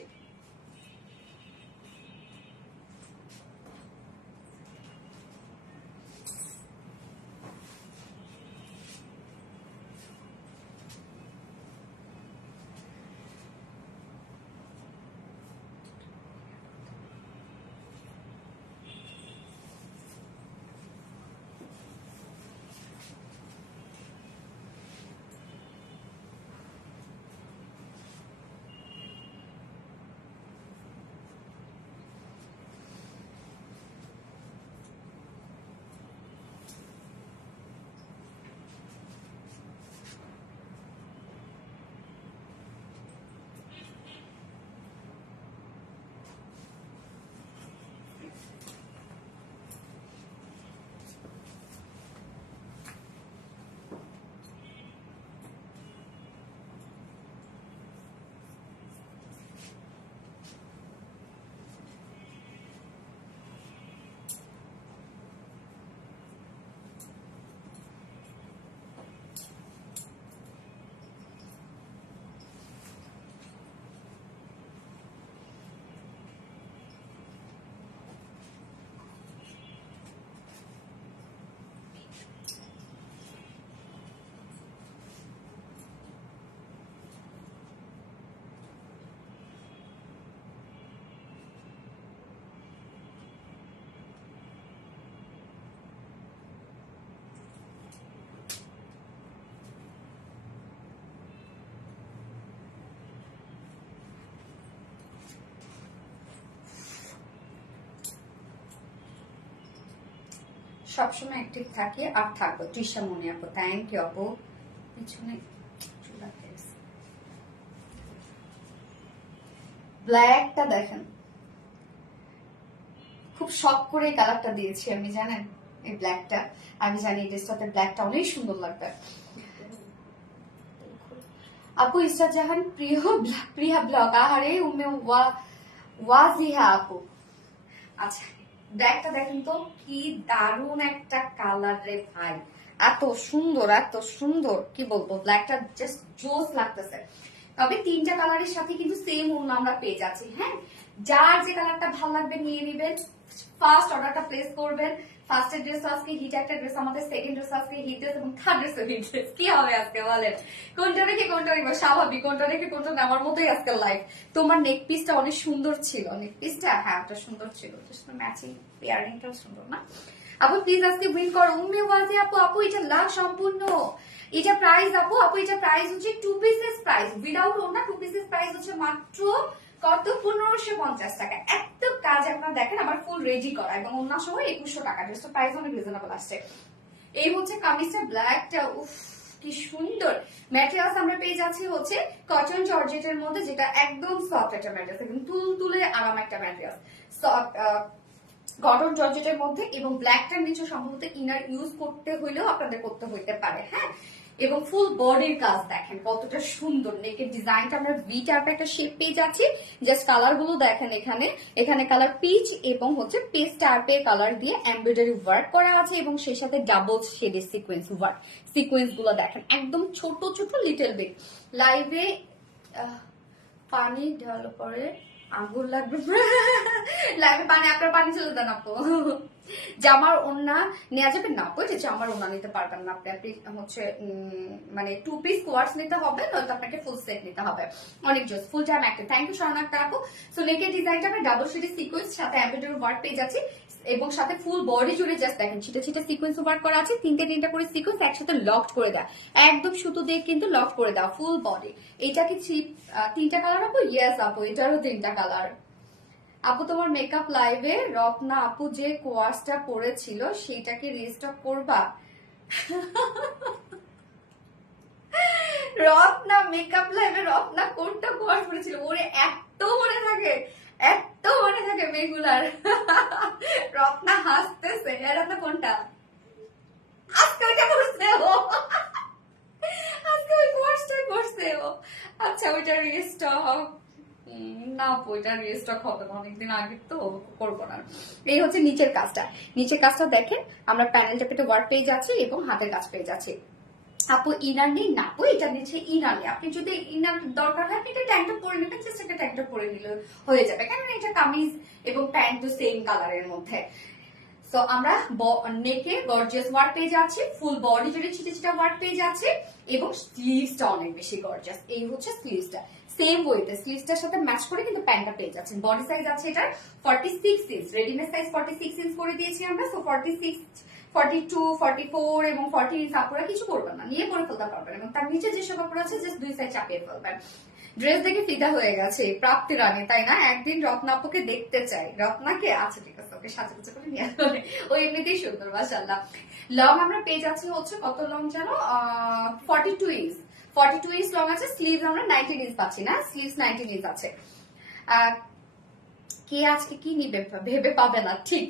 সবসময় অ্যাক্টিভ থাকে আর থাকবো। তৃষা মনি আপু, থ্যাংক ইউ আপু। পিছনে ব্ল্যাকটা দেখেন, খুব শখ করে কালারটা দিয়েছি আমি, জানেন এই ব্ল্যাকটা। আমি জানি এই ড্রেসটাতে ব্ল্যাকটা অনেক সুন্দর লাগবে আপু। ইসরাত জাহান, প্রিয়া ব্লগ, আহারে উমে ওয়াজিহা আপু। আচ্ছা, ব্ল্যাকটা দেখেন তো কি দারুণ একটা কালার রে ভাই, এত সুন্দর এত সুন্দর, কি বলবো, ব্ল্যাকটা জাস্ট জোস লাগতেছে। তবে তিনটা কালারের সাথে কিন্তু সেম ওড়না আমরা পেয়ে যাচ্ছি, হ্যাঁ। যার যে কালারটা ভালো লাগবে নিয়ে নিবেন, ফার্স্ট অর্ডারটা প্লেস করবেন, ফার্স্ট ড্রেস আজকে হিট একটা ড্রেস, আমাদের সেকেন্ড ড্রেস আজকে হিট ড্রেস এবং থার্ড ড্রেস হিট ড্রেস। কি হবে আজকে বলেন? কোনটা রেখে কোনটা নিব? স্বাভাবিক, কোনটা রেখে কোনটা নেওয়ার মতোই আজকে লাইফ। তোমার নেক পিসটা অনেক সুন্দর ছিল, নেক পিসটা হ্যাঁ ওটা সুন্দর ছিল, ম্যাচিং পেয়ারিংটাও সুন্দর না? আপু প্লিজ আজকে উইন করো। উম্মে ওয়াজি আপু, আপু এটা লাভ সম্পূর্ণ, এটা প্রাইস আপু, আপু এটা প্রাইস হচ্ছে 2 পিসেস প্রাইস উইদাউট ওনা। 2 পিসেস প্রাইস হচ্ছে মাত্র কত? 1550 টাকা। এত কাজ আপনারা দেখেন আমার ফুল রেডি করা এবং অন্য সময় 2100 টাকা। ড্রেসটা প্রাইস অনেক রিজনেবল আসছে। এই হচ্ছে কামিজটা, ব্ল্যাকটা উফ কি সুন্দর। ম্যাটেরিয়ালস আমরা পেয়ে যাচ্ছি হচ্ছে কটন জর্জেটের মধ্যে, যেটা একদম সফট একটা ম্যাটেরিয়ালস, একদম তুলতুলে আরাম একটা ম্যাটেরিয়ালস, সফট কটন জর্জেটের মধ্যে। এবং ব্ল্যাকটার নিচে সম্ভবত ইনার ইউজ করতে হইলেও আপনাদের করতে হইতে পারে, হ্যাঁ। এবং ফুল বডির কাজ দেখেন কতটা সুন্দর, নেকের ডিজাইনটা আমরা ভি টাইপ একটা শেপ পেয়ে যাচ্ছি। জাস্ট কালার গুলো দেখেন, এখানে কালার পিচ এবং হচ্ছে পেস্ট টাইপের কালার দিয়ে এমব্রয়ডারি ওয়ার্ক করা আছে এবং সেই সাথে ডাবল শেডের সিকোয়েন্স ওয়ার্ক। সিকোয়েন্স গুলো দেখেন একদম ছোট ছোট লিটল বিট। লাইভে পানি ঢালো পরে আঙ্গুর লাগবে, লাগবে পানি, আপনার পানি চলে দেন আপু। জামার ওড়না নেওয়া যাবে না আপু, এটা জামার ওড়না নিতে পারবেন না আপনি। আপনি হচ্ছে মানে 2 পিস কোয়ার্টস নিতে হবে, নয়তো আপনাকে ফুল সেট নিতে হবে। অনেক জোস, full time active. Thank you Sharanakta আপু। সো নেকের ডিজাইনটা আমরা ডাবল শেডের সিকোয়েন্স সাথে এমব্রয়ডারি ওয়ার্ক পেয়ে যাচ্ছি এবং সাথে ফুল বডি জুড়ে জাস্ট দেখেন ছিটে ছিটে সিকোয়েন্স ওয়ার্ক করা আছে। তিনটা করে সিকোয়েন্স একসাথে লক করে দেয়, একদম সুতো দিয়ে কিন্তু লক করে দেওয়া ফুল বডি। এটা কি তিনটা কালার আপু? ইয়েস আপু, এটারও 3টা কালার। আপু তোমার মেকআপ লাইভে রত্না আপু যে কোয়ার্সটা পরেছিল সেটাকে রিস্টক করবা? রত্না মেকআপ লাইভে রত্না কোনটা কোয়ার্স পরেছিল? ওরে এত মনে থাকে, এত মনে থাকে মেগুলার। রত্না হাসতেছে, রত্না কোনটা? আজকে ওইটা করছে ও, আজকে ওই কোয়ার্সটাই করছে ও। আচ্ছা ওইটা রিস্টক না আপু, এটা রিস্টক হবে না, অনেকদিন আগে তো করবো না। এই হচ্ছে নিচের কাজটা, নিচের কাজটা দেখেন আমরা প্যানেলটা পেটে ওয়ার্ক পেয়ে যাচ্ছি এবং হাতের কাজ পেয়ে যাচ্ছি। আপু ইনার নেই না আপু, এটা নিচে ইনার নেই। আপনি যদি ইনার দরকার হয় আপনি এটা ট্যাঙ্কটা পরে নেবেন, জাস্ট একটা ট্যাঙ্কটা পরে নিলে হয়ে যাবে, কেননা এটা কামিজ এবং প্যান্ট তো সেম কালারের মধ্যে। সো আমরা নেকে গর্জিয়াস ওয়ার্ক পেয়ে যাচ্ছি, ফুল বডি জুড়ে ছিটে ছিটা ওয়ার্ক পেয়ে যাচ্ছে এবং স্লিভসটা অনেক বেশি গর্জিয়াস। এই হচ্ছে স্লিভসটা, সেম ওয়েতে স্লিভসটার সাথে ম্যাচ করে কিন্তু প্যান্টটা পেয়ে যাচ্ছেন। বডি সাইজ আছে এটার 46 ইঞ্চ, রেডিমেড সাইজ 46 ইঞ্চ করে দিয়েছি আমরা। সো 46, 42, 44 এবং 40 ইঞ্চ আপনারা কিছু করবেন না, নিয়ে পরে ফেলতে পারবেন এবং তার নিচে যেসব কাপড় আছে জাস্ট 2 সাইড চাপিয়ে ফেলবেন। ড্রেস দেখে ফিদা হয়ে গেছে প্রাপ্তি রানী, তাই না? একদিন রত্নাপুকে দেখতে চাই। রত্নাকে আচ্ছা ঠিক আছে, ওকে সাজা গুজা করে নিয়ে আসবে, ও এমনিতেই সুন্দর মাশাআল্লাহ। লং আমরা পেয়ে যাচ্ছি হচ্ছে কত লং জানো? 42 ইঞ্চ, 42 ইঞ্চ লং আছে। স্লিভস আমরা 19 ইঞ্চ পাচ্ছি না, স্লিভস 19 ইঞ্চ আছে। কে আজকে কি নিবে ভেবে পাবে না, ঠিক।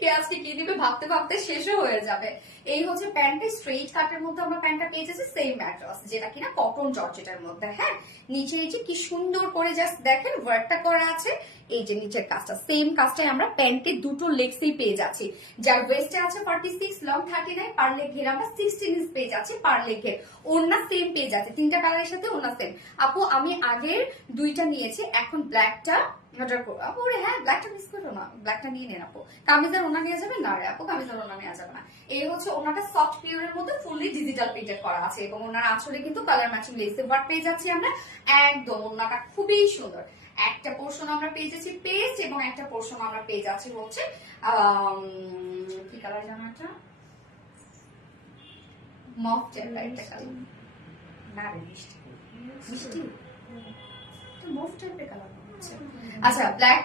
কে আজকে কি দিবে ভাবতে ভাবতে শেষও হয়ে যাবে। এই হচ্ছে প্যান্টটা, স্ট্রেইট কাটের মধ্যে আমরা প্যান্টটা পেয়ে যাচ্ছি, সেম ম্যাটেরিয়ালস যেটা কিনা কটন জর্জেটের মধ্যে, হ্যাঁ। নিচে এই যে কি সুন্দর করে জাস্ট দেখেন ওয়ার্কটা করা আছে। এই যে নিচের কাজটা, সেম কাজটাই আমরা প্যান্টে দুটো লেগসেই পেয়ে যাচ্ছি। যার ওয়েস্টে আছে 46, লং 39, পার লেগ ঘের আমরা 16 ইঞ্চ পেয়ে যাচ্ছি পার লেগ ঘের। ওড়না সেম পেয়ে যাচ্ছে, 3টা কালারের সাথে ওড়না সেম। আপু আমি আগের 2টা নিয়েছি, এখন ব্ল্যাকটা অর্ডার করবো। আপু হ্যাঁ ব্ল্যাকটা মিস করো না, ব্ল্যাকটা নিয়ে নেন আপু। কামিজের ওনা নিয়ে যাবে না রে আপু, কামিজের ওনা নেওয়া যাবে না। এই হচ্ছে ওনাটা সফট পিওরের মধ্যে ফুললি ডিজিটাল প্রিন্টেড করা আছে এবং ওনার আঁচলে কিন্তু কালার ম্যাচিং লেসে ওয়ার্ক পেয়ে যাচ্ছি আমরা। একদম ওনাটা খুবই সুন্দর। একটা পোর্শন আমরা পেয়ে যাচ্ছি পেস্ট এবং একটা পোর্শন আমরা পেয়ে যাচ্ছি হচ্ছে কি কালার জানো এটা? মফ টাইপের একটা কালার, না রে মিষ্টি মিষ্টি, মফ টাইপের কালার। আচ্ছা ব্ল্যাক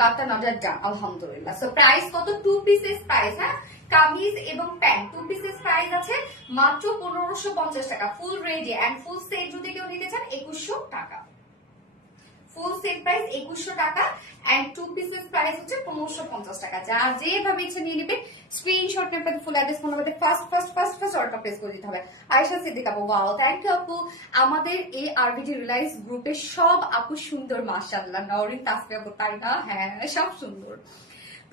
কাপটা নজর ডান, আলহামদুলিল্লাহ। সো প্রাইস কত? 2 পিসেস প্রাইস, হ্যাঁ। কামিজ এবং প্যান্ট 2 পিসেস প্রাইস আছে মাত্র 1550 টাকা। Full ready and full set যদি কেউ নিতে চান 2100 টাকা। ফুল সেট প্রাইস 2100 টাকা এন্ড 2 পিসেস প্রাইস হচ্ছে 1550 টাকা। যা যেভাবে ইচ্ছে নিয়ে নেবেন, স্ক্রিনশট নেবেন, ফুল address phone number first order place করে দিতে হবে। আয়েশা সিদ্দিক আপু, ওয়াও থ্যাংক ইউ আপু। আমাদের এই আরবিডি রিলাইজ গ্রুপে সব আপু সুন্দর মাশাআল্লাহ। নওরিন তাসফিয়া আপু, তাই না? হ্যাঁ সব সুন্দর।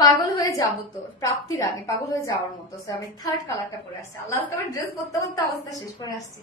পাগল হয়ে যাবো তো, প্রাপ্তি রানী পাগল হয়ে যাওয়ার মতো। আমি থার্ড কালারটা পরে আসছি, আল্লাহ তোমার ড্রেস করতে করতে অবস্থা শেষ করে আসছি।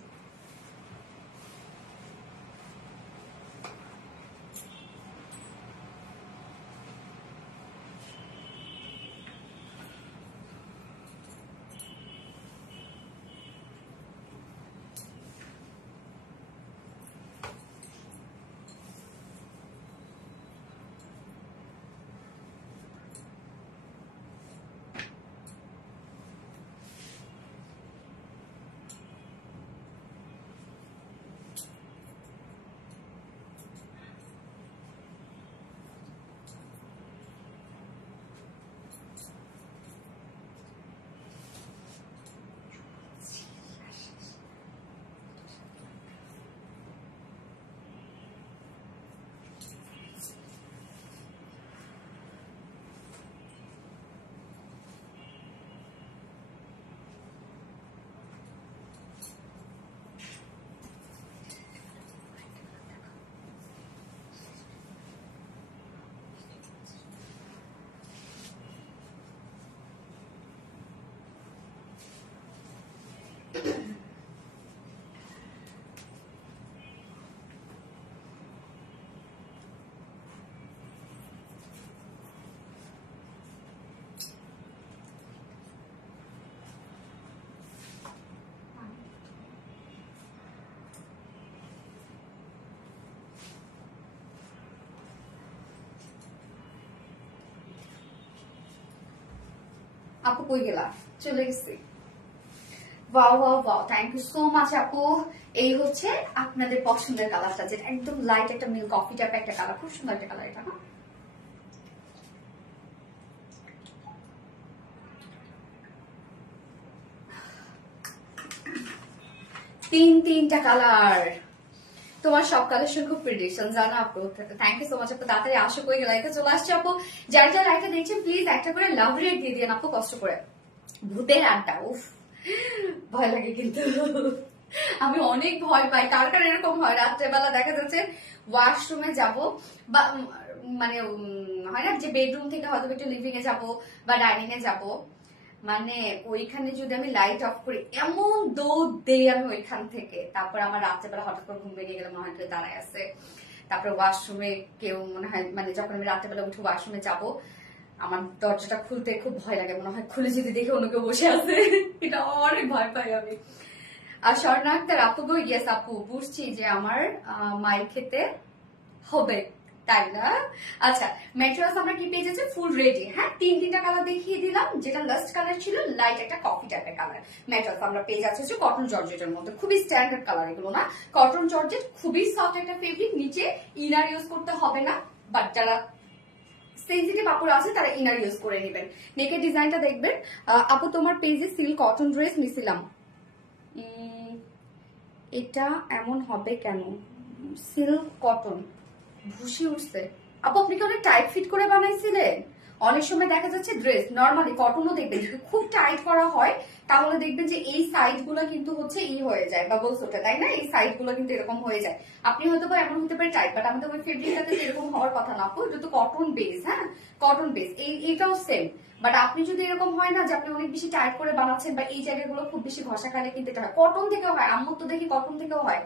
আপু কই গেলা? চলে গেছি। Wow wow wow, thank you so much আপু। এই হচ্ছে আপনাদের পছন্দের কালারটা, যেটা একদম লাইট একটা মিল্ক কফি টাইপের একটা কালার, খুব সুন্দর একটা কালার এটা না। তিনটা কালার, তোমার সব কালেকশন খুব প্রিডিকশন জানো আপু। থ্যাংক ইউ সো মাচ আপু, তাড়াতাড়ি আসো। কই লাইটে চলে আসছে আপু। যারা যারা লাইটে দেখছেন প্লিজ একটা করে লাভ রেট দিয়ে দিন আপু, কষ্ট করে। ভূতের আড্ডা, উফ ভয় লাগে কিন্তু, আমি অনেক ভয় পাই। কার কার এরকম হয় রাত্রেবেলা দেখা যাচ্ছে ওয়াশরুমে যাব বা মানে হয় না যে বেডরুম থেকে হয়তো একটু লিভিং এ যাবো বা ডাইনিং এ যাব, মানে ওইখানে যদি আমি লাইট অফ করি এমন দৌড় দেই আমি ওইখান থেকে, তারপর আমার রাত্রেবেলা হঠাৎ করে ঘুম ভেঙে গেলে মনে হয় কেউ দাঁড়ায় আছে, তারপরে ওয়াশরুমে কেউ মনে হয়, মানে যখন আমি রাত্রেবেলা উঠে ওয়াশরুমে যাব আমার দরজাটা খুলতে খুব ভয় লাগে, মনে হয় খুলে যদি দেখে অন্য কেউ বসে আছে, এটা অনেক ভয় পাই আমি। আর স্বর্ণা আক্তার আপু গো, ইয়েস আপু বুঝছি যে আমার মায়ের খেতে হবে, তাই না? আচ্ছা, ম্যাটেরিয়ালস আমরা কি পেয়ে যাচ্ছি ফুল রেডি। হ্যাঁ, তিনটা কালার দেখিয়ে দিলাম, যেটা লাস্ট কালার ছিল লাইট একটা কফি টাইপের কালার। ম্যাটেরিয়ালস আমরা পেয়ে যাচ্ছি হচ্ছে কটন জর্জেটের মধ্যে, খুবই স্ট্যান্ডার্ড কালার এগুলো না। কটন জর্জেট খুবই সফট একটা ফেব্রিক, নিচে ইনার ইউজ করতে হবে না, বাট যারা সেনসিটিভ আপুরা আছে তারা ইনার ইউজ করে নেবেন। নেকের ডিজাইনটা দেখবেন আপু। তোমার পেজে সিল্ক কটন ড্রেস নিছিলাম, এটা এমন হবে কেন? সিল্ক কটন ভুসি উঠছে আপু, আপনি কি অনেক টাইট ফিট করে বানাইছিলেন? অনেক সময় দেখা যাচ্ছে ড্রেস নর্মালি কটনও দেখবেন যদি খুব টাইট করা হয় তাহলে দেখবেন যে এই সাইড গুলো কিন্তু হচ্ছে হয়ে যায়, বাবলস ওঠে, তাই না? এই সাইড গুলো কিন্তু এরকম হয়ে যায়। আপনি হয়তো বা এমন হতে পারে টাইট, বাট আমাদের ওই ফেব্রিকটাতে এরকম হওয়ার কথা না আপু, এটা তো কটন বেস। হ্যাঁ, কটন বেস, এইটাও সেম। বাট আপনি যদি এরকম হয় না যে আপনি অনেক বেশি টাইট করে বানাচ্ছেন বা এই জায়গাগুলো খুব বেশি ঘষা খালে কিন্তু এটা হয়, কটন থেকেও হয়, আম্মু তো দেখি কটন থেকেও হয়।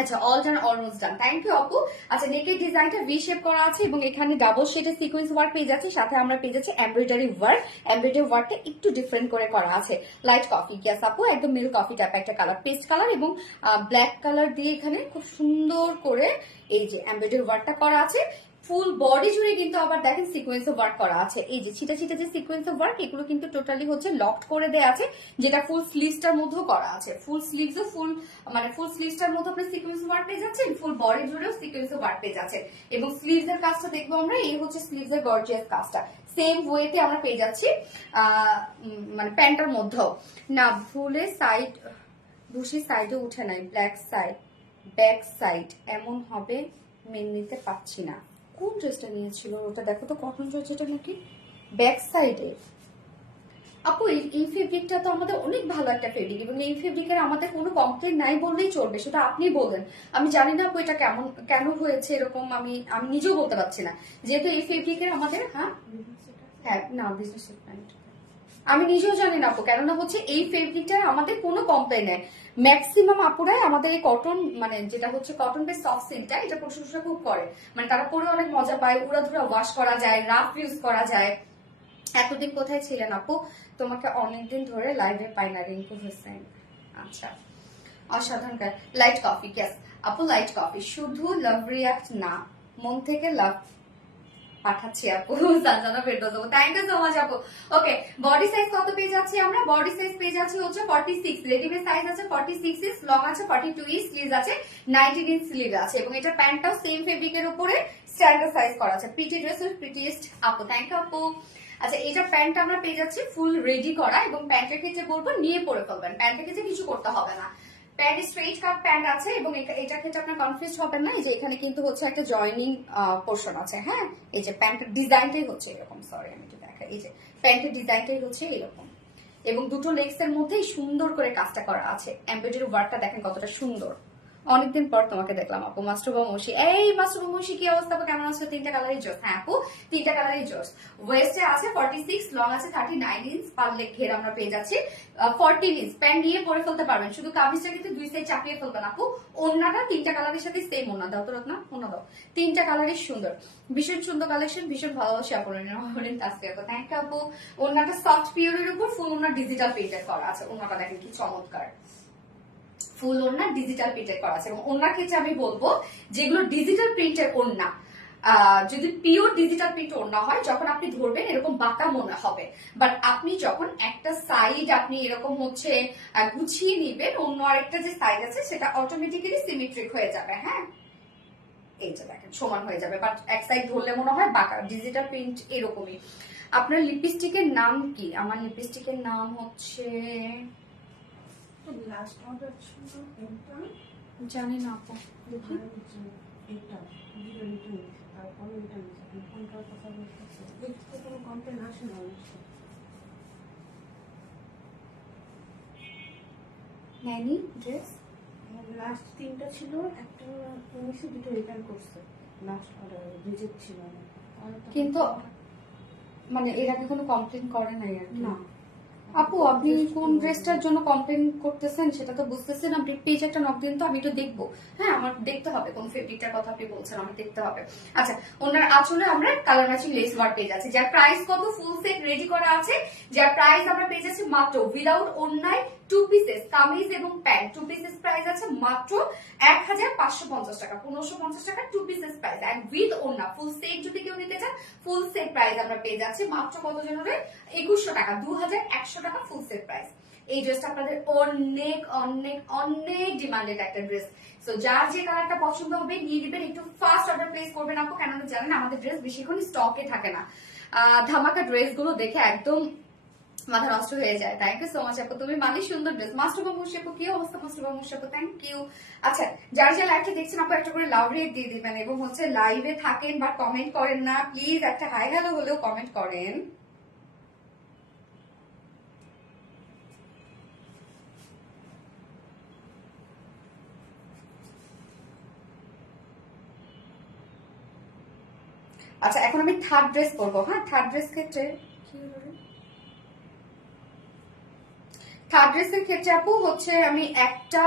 আচ্ছা, all done, almost done, thank you আপু। আচ্ছা, নেকের ডিজাইনটা ভি শেপ করা আছে এবং এখানে ডাবল শেডের সিকোয়েন্স ওয়ার্ক পেয়ে যাচ্ছে, সাথে আমরা পেয়ে যাচ্ছি এমব্রয়ডারি ওয়ার্ক। এমব্রয়ডারি ওয়ার্কটা একটু ডিফারেন্ট করে করা আছে, লাইট কফি, গ্যাস আপু একদম মিল্ক কফি টাইপ একটা কালার, পেস্ট কালার এবং ব্ল্যাক কালার দিয়ে এখানে খুব সুন্দর করে এই যে এমব্রয়ডারি ওয়ার্কটা করা আছে। ফুল বডি জুড়ে কিন্তু আবার দেখেন সিকোয়েন্স অফ ওয়ার্ক করা আছে, এই যে ছিটা ছিটা যে সিকোয়েন্স অফ ওয়ার্ক এগুলো কিন্তু টোটালি হচ্ছে লকড করে দেয়া আছে, যেটা ফুল স্লিভসটার মধ্যেও করা আছে। ফুল স্লিভসও ফুল স্লিভসটার মধ্যে আপনি সিকোয়েন্স ওয়ার্ক পেয়ে যাচ্ছেন, ফুল বডি জুড়েও সিকোয়েন্স ওয়ার্ক পেয়ে যাচ্ছেন। এবং স্লিভস এর কাজটা দেখবো আমরা, এই হচ্ছে স্লিভস এর গর্জিয়াস কাজটা সেম ওয়েতে আমরা পেয়ে যাচ্ছি মানে প্যান্টার মধ্যেও না। ভুলে সাইড ভুসি সাইডে উঠে নাই, ব্ল্যাক সাইড ব্যাক সাইড এমন হবে, মেনে নিতে পারছি না। কোন ড্রেসটা নিয়েছিল ওটা দেখো তো, কটন জর্জেটটা নাকি ব্যাক সাইডে। আপু এই ফেব্রিকটা তো আমাদের অনেক ভালো একটা ফেব্রিক এবং এই ফেব্রিকের আমাদের কোনো কমপ্লেন নাই বললেই চলবে, সেটা আপনি বললেন। আমি জানি না আপু এটা কেন হয়েছে এরকম, আমি নিজেও বলতে পারছি না, যেহেতু এই ফেব্রিকের আমাদের হ্যাঁ না বিজনেস আমি নিজেও জানি না আপু, কেননা হচ্ছে এই ফেব্রিকটার আমাদের কোনো কমপ্লেন নেই। ম্যাক্সিমাম আপুরাই আমাদের এই কটন মানে যেটা হচ্ছে কটন বেস সফট সিল্কটা এটা প্রশংসা খুব করে, মানে তারা পরে অনেক মজা পায়, উড়াধুরা ওয়াশ করা যায়, রাফ ইউজ করা যায়। এতদিন কোথায় ছিলেন আপু? তোমাকে অনেকদিন ধরে লাইভে পাই না, রিঙ্কু হোসেন। আচ্ছা, অসাধারণ। লাইট কফি, গ্যাস আপু লাইট কফি, শুধু লাভ রিয়াক্ট না, মন থেকে লাভ পাঠাচ্ছি আপু। সানজানা ফেরদৌস আপু, থ্যাংক ইউ সো মাচ আপু। ওকে, বডি সাইজ কত পেয়ে যাচ্ছি আমরা? বডি সাইজ পেয়ে যাচ্ছি হচ্ছে 46, রেডিমেড সাইজ আছে 46 ইঞ্চ, লং আছে 42 ইঞ্চ, স্লিভ আছে 19 ইঞ্চ স্লিভ আছে এবং এটা প্যান্টটাও সেম ফেব্রিকের উপরে স্ট্যান্ডার্ড সাইজ করা আছে। প্রিটি ড্রেস প্রিটিয়েস্ট আপু, থ্যাংক ইউ আপু। আচ্ছা, এটা প্যান্ট আমরা পেয়ে যাচ্ছি ফুল রেডি করা এবং প্যান্টের ক্ষেত্রে বলবো নিয়ে পরে ফেলবেন, প্যান্টের ক্ষেত্রে কিছু করতে হবে না। প্যান্ট স্ট্রেইট কাট প্যান্ট আছে এবং এটার ক্ষেত্রে আপনার কনফিউজ হবেন না, এই যে এখানে কিন্তু হচ্ছে একটা জয়নিং পোর্শন আছে। হ্যাঁ, এই যে প্যান্টের ডিজাইনটাই হচ্ছে এরকম, সরি আমি একটু দেখাই, এই যে প্যান্টের ডিজাইনটাই হচ্ছে এরকম এবং দুটো লেগস এর মধ্যেই সুন্দর করে কাজটা করা আছে। এমব্রয়ডারি ওয়ার্কটা দেখেন কতটা সুন্দর, অনেকদিন পর তোমাকে দেখলাম আপু। মাস্টুবা মৌসি, এই মাস্টুবা মৌসি কি অবস্থা আপু, কেমন আছো? তিনটা কালারই জোস। হ্যাঁ আপু, তিনটা কালারই জোস। ওয়েস্টে আছে 46, লং আছে 39 ইঞ্চ, পারলে ঘের আমরা পেয়ে যাচ্ছি 14 ইঞ্চ। প্যান্ট নিয়ে পরে ফেলতে পারবেন, শুধু কামিজটা কিন্তু দুই সাইড চাপিয়ে ফেলবেন আপু। ওড়নাটা তিনটা কালারের সাথে সেম ওড়না দাও তো রত্না, ওড়না দাও। তিনটা কালারই সুন্দর, ভীষণ সুন্দর কালেকশন, ভীষণ ভালোবাসি আপু। থ্যাংক ইউ আপু। ওড়নাটা সফট পিওরের উপর ফুল ওড়না ডিজিটাল প্রিন্টেড করা আছে। ওড়নাটা দেখেন কি চমৎকার, ফুল ওড়না ডিজিটাল প্রিন্টেড করা আছে। এবং ওড়নার ক্ষেত্রে আমি বলবো যেগুলো ডিজিটাল প্রিন্টের ওড়না, যদি পিওর ডিজিটাল প্রিন্ট ওড়না হয়, যখন আপনি ধরবেন এরকম বাঁকা মনে হবে, বাট আপনি যখন একটা সাইড আপনি এরকম হচ্ছে গুছিয়ে নিবেন, অন্য আরেকটা যে সাইড আছে সেটা অটোমেটিক্যালি সিমেট্রিক হয়ে যাবে। হ্যাঁ, এইটা দেখেন সমান হয়ে যাবে, বাট এক সাইড ধরলে মনে হয় বাঁকা। ডিজিটাল প্রিন্ট এরকমই। আপনার লিপস্টিকের নাম কি? আমার লিপস্টিকের নাম হচ্ছে, লাস্ট অর্ডার ছিল এটা, জানি না আপু। এটা তারপরে এটা কোনটার কথা বলতেছে, দেখতে কোনো কমপ্লেন আসে না অবশ্যই। ন্যানি ড্রেস লাস্ট তিনটা ছিল, একটা নিচে দুটো রিটার্ন করছে, লাস্ট অর্ডার রিজেক্ট ছিল না। কিন্তু মানে এর আগে কোনো কমপ্লেন করে নাই আর কি। না আপু আপনি কোন ড্রেসটার জন্য কমপ্লেন করতেছেন সেটা তো বুঝতেছেন। আপনি পেজ একটা নক দিন তো, আমি তো দেখবো। হ্যাঁ, আমার দেখতে হবে কোন ফেব্রিকটার কথা আপনি বলছেন, আমার দেখতে হবে। আচ্ছা, ওনার আঁচলে আমরা কালার ম্যাচিং লেস ওয়ার্ক পেয়ে যাচ্ছি, যার প্রাইস কত, ফুল সেট রেডি করা আছে, যার প্রাইস আমরা পেয়ে যাচ্ছি মাত্র উইদাউট ওড়নায় 2 পিসেস কামিজ এবং প্যান্ট 2 পিসেস প্রাইস আছে মাত্র 1550 টাকা, 1550 টাকা 2 পিসেস প্রাইস। এন্ড উইথ ওড়না ফুল সেট যদি কেউ নিতে চান, ফুল সেট প্রাইস আমরা পেয়ে যাচ্ছি মাত্র কত জনের 2100 টাকা, 2100 টাকা ফুল সেট প্রাইস। এই ড্রেসটা আপনাদের অনেক অনেক অনেক ডিমান্ডেড একটা ড্রেস। সো যার যে কালারটা পছন্দ হবে নিয়ে নেবেন, একটু ফাস্ট অর্ডার প্লেস করবেন আপু, কেননা জানেন আমাদের ড্রেস বেশিক্ষণ স্টকে থাকে না। ধামাকা ড্রেস গুলো দেখে একদম মাথা নষ্ট হয়ে যায়। থ্যাংক ইউ সো মাচ আপু, তুমি মানে সুন্দর ড্রেস। মাস্টুবা মুশাপু, কি অবস্থা মাস্টুবা মুশাপু? Thank you. আচ্ছা, যারা যারা লাইভটা দেখছেন আপু একটা করে লাভ রেট দিয়ে দিবেন, এবং হচ্ছে লাইভে থাকেন বা কমেন্ট করেন না, প্লিজ একটা হাই হ্যালো হলেও কমেন্ট করেন। আচ্ছা, এখন আমি থার্ড ড্রেস পরবো। হ্যাঁ, থার্ড ড্রেস ক্ষেত্রে কি হলো রে? থার্ড ড্রেসের ক্ষেত্রে আপু হচ্ছে আমি একটা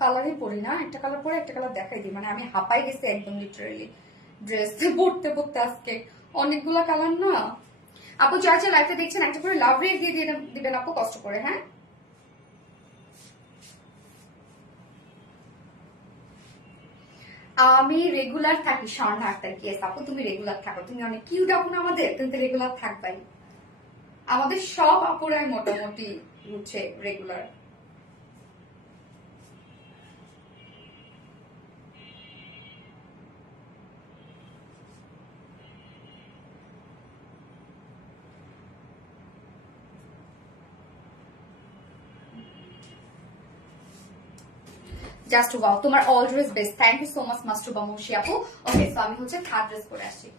কালারই পরি না, একটা কালার পরে একটা কালার দেখাই দিই। মানে আমি হাঁপাই গেছি একদম লিটারেলি ড্রেস পরতে পরতে আজকে, অনেকগুলা কালার না। আপু যার যা লাইফে দেখছেন একটা করে লাভ রেট দিয়ে দিবেন আপু, কষ্ট করে। হ্যাঁ, আমি রেগুলার থাকি স্বর্ণা আক্তার। কি আপু তুমি রেগুলার থাকো, তুমি অনেক কিউট আপু না আমাদের, তুমি তো রেগুলার থাকবাই। আমাদের সব আপুরাই মোটামুটি হচ্ছে রেগুলার। জাস্ট ওয়াও, তোমার always best. Thank you so much Mastuba Mushi আপু। ওকে, সো আমি হচ্ছে থার্ড ড্রেস পরে আসছি।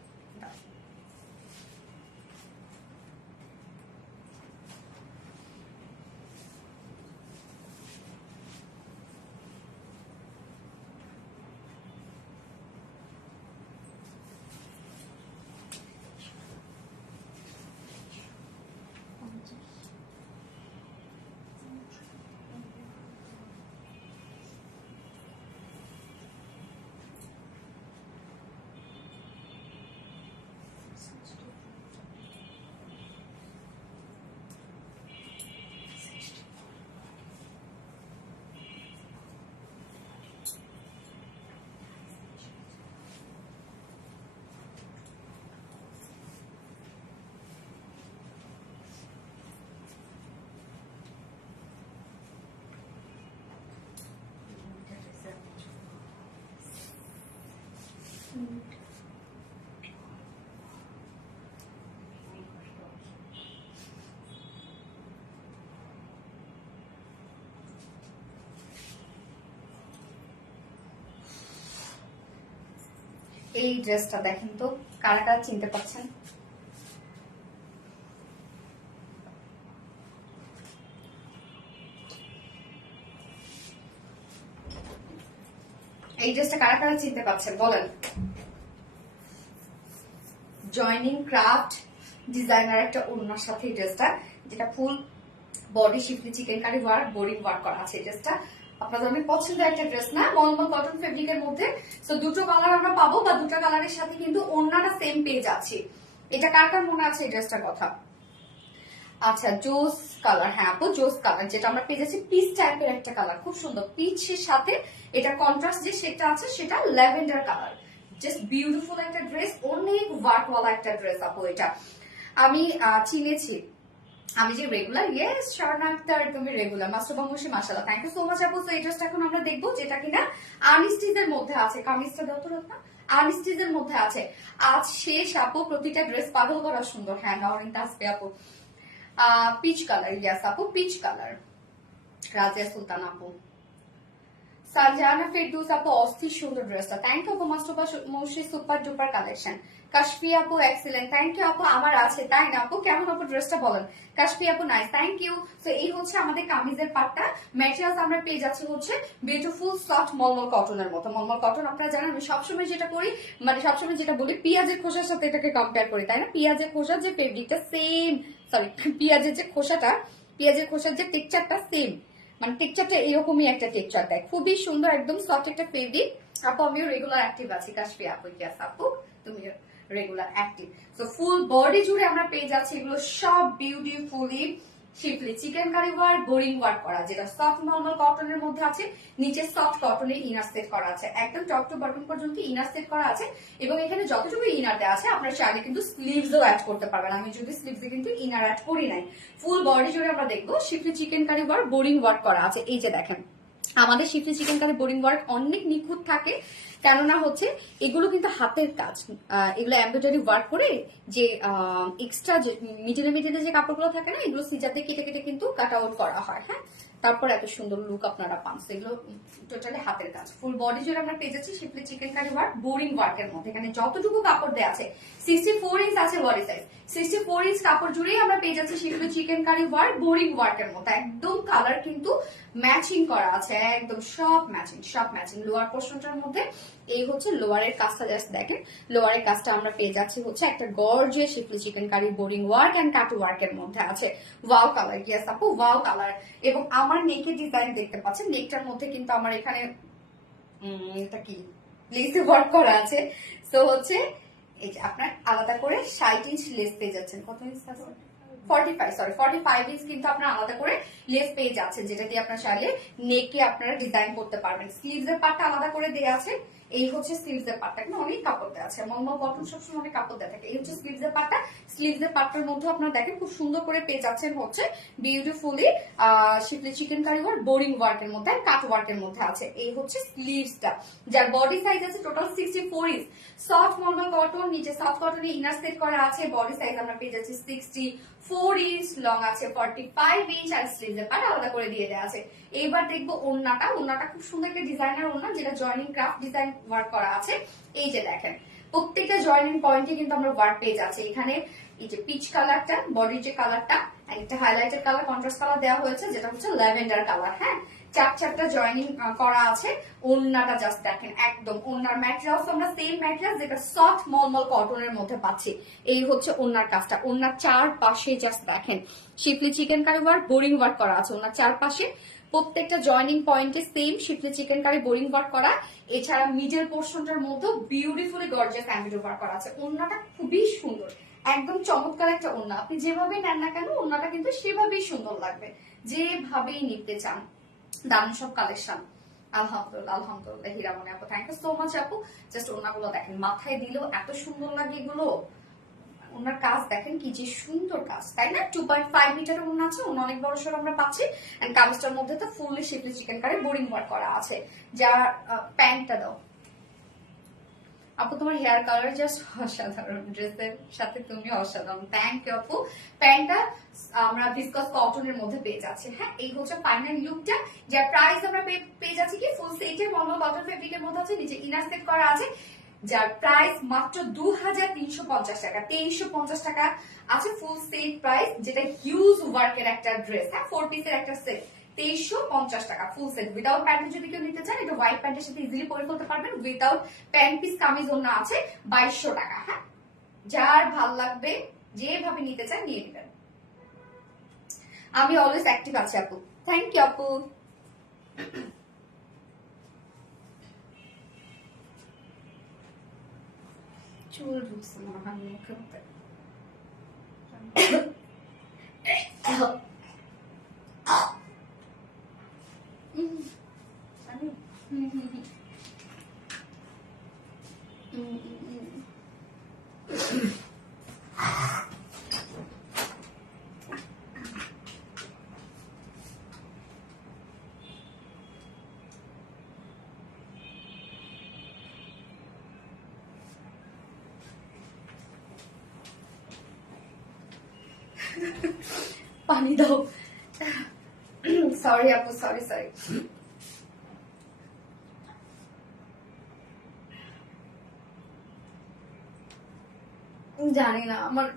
এই ড্রেসটা দেখেন তো, কারা কারা চিনতে পারছেন? এই ড্রেসটা কারা কারা চিনতে পারছেন বলেন? জয়নিং ক্রাফট ডিজাইনার একটা ওড়নার সাথে এই ড্রেসটা, যেটা full body schiffli chikankari work boring work করা আছে। এই ড্রেসটা আপনাদের অনেক পছন্দের একটা ড্রেস না, মলমল কটন ফেব্রিকের মধ্যে। তো দুটো কালার আমরা পাবো, বা দুটো কালারের সাথে কিন্তু ওড়নাটা সেম পেয়ে যাচ্ছি। এটা কার কার মনে আছে এই ড্রেসটার কথা? আচ্ছা, জোস কালার, হ্যাঁ আপু জোস কালার, যেটা আমরা পেয়ে যাচ্ছি পিচ টাইপের একটা কালার, খুব সুন্দর পিচের সাথে এটা কন্ট্রাস্ট যে শেডটা আছে সেটা ল্যাভেন্ডার কালার। জাস্ট বিউটিফুল একটা ড্রেস, অনেক ওয়ার্কওয়ালা একটা ড্রেস আপু। এটা আমি চিনেছি, আমি যে রেগুলার, ইয়েস শারনা আক্তার একদমই রেগুলার, মাস্টারবা মুশি মাশাআল্লাহ, থ্যাংক ইউ সো মাচ আপু। তো এই ড্রেসটা এখন আমরা দেখবো, যেটা কিনা আর্নিস্টিজের মধ্যে আছে। কামিজটা দাও তো রত্না, আর্নিস্টিজের মধ্যে আছে। আজ শেষ আপু, প্রতিটা ড্রেস পাগল করা সুন্দর। হ্যাঁ নরিন তাসফি আপু, পিচ কালার, ইয়াস আপু পিচ কালার। রাজিয়া সুলতান আপু, সানজানা ফেরদৌস আপু অস্থির সুন্দর ড্রেসটা, থ্যাংক ইউ আপু। মাস্টারবা মুশি সুপার ডুপার কালেকশন। কাশফি আপু এক্সিলেন্ট, থ্যাংক ইউ আপু। আমার আছে তাই না আপু? কেমন আপু ড্রেসটা বলেন? কাশফি আপু নাইস, থ্যাংক ইউ। তো এই হচ্ছে আমাদের কামিজের পাটটা। ম্যাটেরিয়ালস আমরা পেয়ে যাচ্ছি হচ্ছে বিউটিফুল সফট মলমল কটনের মতো। মলমল কটন আপনারা জানেন আমি সবসময় যেটা করি, মানে সবসময় যেটা বলি, পেঁয়াজের খোসার সাথে এটাকে কম্পেয়ার করি, তাই না? পেঁয়াজের খোসার যে ফেব্রিকটা সেম, সরি পেঁয়াজের যে খোসাটা, পেঁয়াজের খোসার যে টেক্সচারটা সেম, মানে টেক্সচারটা এরকমই একটা টেক্সচার দেয়, খুবই সুন্দর, একদম সফট একটা ফেব্রিক। আপু আমিও রেগুলার অ্যাক্টিভ আছি। কাশফি আপু, ইয়াস আপু তুমি রেগুলার অ্যাক্টিভ। তো ফুল বডি জুড়ে আমরা পেয়ে যাচ্ছি এগুলো সব beautifully schiffli chikankari work boring work করা, যেটা সফট নর্মাল কটনের মধ্যে আছে, নিচে সফট কটনের ইনার সেট করা আছে, একদম টপ টু বটম পর্যন্ত ইনার সেট করা আছে। এবং এখানে যতটুকু ইনার দেওয়া আছে আপনারা চাইলে কিন্তু স্লিভসও অ্যাড করতে পারবেন। আমি যদি স্লিভসে কিন্তু ইনার অ্যাড করি নাই। ফুল বডি জুড়ে আমরা দেখবো schiffli chikankari work boring work করা আছে। এই যে দেখেন, আমাদের schiffli chikankari boring work অনেক নিখুঁত থাকে, কেননা হচ্ছে এগুলো কিন্তু হাতের কাজ। এগুলো এমব্রয়ডারি ওয়ার্ক করে যে এক্সট্রা মিডিলে মিডিলে যে কাপড়গুলো থাকে না, এগুলো সিজাতে কেটে কেটে কিন্তু কাট আউট করা হয়। হ্যাঁ, তারপর এত সুন্দর লুক আপনারা পান। এগুলো টোটালি হাতের কাজ। ফুল বডি জুড়ে আমরা পেয়ে যাচ্ছি শিফলি চিকেন কারি ওয়ার্ক বোরিং ওয়ার্কের মধ্যে। এখানে যতটুকু কাপড় দেওয়া আছে 64 ইঞ্চ আছে বডি সাইজ, 64 ইঞ্চ কাপড় জুড়েই আমরা পেয়ে যাচ্ছি শিফলি চিকেন কারি ওয়ার্ক বোরিং ওয়ার্কের মধ্যে। একদম কালার কিন্তু ম্যাচিং করা আছে, একদম সব ম্যাচিং, সব ম্যাচিং। লোয়ার পোর্শনটার মধ্যে এই হচ্ছে লোয়ারের কাজটা, জাস্ট দেখেন লোয়ারের কাজটা আমরা পেয়ে যাচ্ছি হচ্ছে একটা gorgeous schiffli chikankari boring work and cut ওয়ার্কের মধ্যে আছে। ওয়াও কালার, ইয়েস আপু ওয়াও কালার। এবং আমার নেকের ডিজাইন দেখতে পাচ্ছেন, নেকটার মধ্যে কিন্তু আমার এখানে এটা কি লেসে ওয়ার্ক করা আছে। তো হচ্ছে এই যে আপনার আলাদা করে 60 ইঞ্চ লেস পেয়ে যাচ্ছেন। কত ইঞ্চ আছে? 45 ইঞ্চ কিন্তু আপনারা আলাদা করে লেস পেয়ে যাচ্ছেন, যেটা দিয়ে আপনার চাইলে নেকে আপনারা ডিজাইন করতে পারবেন। স্লিভস এর পার্টটা আলাদা করে দেওয়া আছে। এই হচ্ছে স্লিভস এর পার্টটা, কিন্তু অনেক কাপড় দেওয়া আছে, মলমল কটন সবসময় অনেক কাপড় দেওয়া থাকে। এই হচ্ছে স্লিভস এর পার্টটা। স্লিভস এর পার্টটার মধ্যে আপনারা দেখেন খুব সুন্দর করে পেয়ে যাচ্ছেন হচ্ছে beautifully schiffli chikankari work boring ওয়ার্কের মধ্যে কাট ওয়ার্কের মধ্যে আছে। এই হচ্ছে স্লিভসটা, যার বডি সাইজ আছে total 64 inch. Soft mulmul cotton, নিচে সফট কটনে ইনার সেট করা আছে। বডি সাইজ আমরা পেয়ে যাচ্ছি 64 ইঞ্চ, লং আছে 45 ইঞ্চ, আর স্লিভস এর পার্ট আলাদা করে দিয়ে দেওয়া আছে। এইবার দেখবো ওড়নাটা। ওড়নাটা খুব সুন্দর একটা ডিজাইনার ওড়না, যেটা জয়নিং ক্রাফট ডিজাইন ওয়ার্ক করা আছে। এই যে দেখেন প্রত্যেকটা জয়নিং পয়েন্টে কিন্তু আমরা ওয়ার্ক পেয়ে যাচ্ছি। এখানে এই যে পিচ কালারটা, বডির যে কালারটা, একটা হাইলাইটেড কালার, কন্ট্রাস্ট কালার দেওয়া হয়েছে, যেটা হচ্ছে ল্যাভেন্ডার কালার। হ্যাঁ, চারটা জয়নিং করা আছে। ওড়নাটা জাস্ট দেখেন, একদম ওড়নার ম্যাটেরিয়ালস আমরা সেম ম্যাটেরিয়াল, যেটা সফট মলমল কটনের মধ্যে পাচ্ছি। এই হচ্ছে ওড়নার কাজটা। ওড়নার চারপাশে জাস্ট দেখেন schiffli chikankari work boring work করা আছে। ওড়নার চারপাশে প্রত্যেকটা জয়নিং পয়েন্টে same schiffli chikankari boring work করা। এছাড়া মিডল পোর্শনটার মধ্যে বিউটিফুলি গর্জিয়াস এমব্রয়ডারি ওয়ার্ক করা আছে। ওড়নাটা খুবই সুন্দর, একদম চমৎকার একটা ওড়না। আপনি যেভাবেই নেন না কেন ওড়নাটা কিন্তু সেভাবেই সুন্দর লাগবে, যেভাবেই নিতে চান। দারুণ সব কালেকশন, আলহামদুলিল্লাহ আলহামদুলিল্লাহ। হীরামণি আপু, থ্যাংক ইউ সো মাচ আপু। জাস্ট ওড়নাগুলো দেখেন, মাথায় দিলেও এত সুন্দর লাগে এগুলো। ওনার কাজ দেখেন কি যে সুন্দর কাজ, তাই না? 2.5 মিটার ওড়না আছে, ওনা অনেক বড় সড় আমরা পাচ্ছি। এন্ড কামিজটার মধ্যে তো fully শিফলি chikankari boring work করা আছে। যার প্যান্টটা দাও আপু, তোমার হেয়ার কালার জাস্ট অসাধারণ, ড্রেসের সাথে তুমি অসাধারণ, থ্যাংক ইউ আপু। প্যান্টটা আমরা ভিসকাস কটনের মধ্যে পেয়ে যাচ্ছি। হ্যাঁ, এই হচ্ছে ফাইনাল লুকটা, যার প্রাইস আমরা পেয়ে যাচ্ছি কি ফুল সেটের মর্মাল কটন ফেব্রিকের মধ্যে আছে, নিচে ইনার সেট করা আছে, যার প্রাইস মাত্র 2350 টাকা, 2350 টাকা আছে ফুল সেট প্রাইস, যেটা হিউজ ওয়ার্কের একটা ড্রেস। হ্যাঁ, 4 পিসের একটা সেট, 2350 টাকা ফুল সেট। উইদাউট প্যান্ট যদি কেউ নিতে চান, এটা হোয়াইট প্যান্টের সাথে ইজিলি পরে ফেলতে পারবেন। উইদাউট প্যান্ট পিস কামিজ ওড়না আছে 2200 টাকা। হ্যাঁ, যার ভাল লাগবে যেভাবে নিতে চান নিয়ে নেবেন। আমি অলওয়েজ অ্যাক্টিভ আছি আপু। থ্যাংক ইউ আপু। চুল ঢুকছে মনে হয় মুখের মধ্যে। পানি দাও। সরি আপু, সরি সরি। জানি না আমার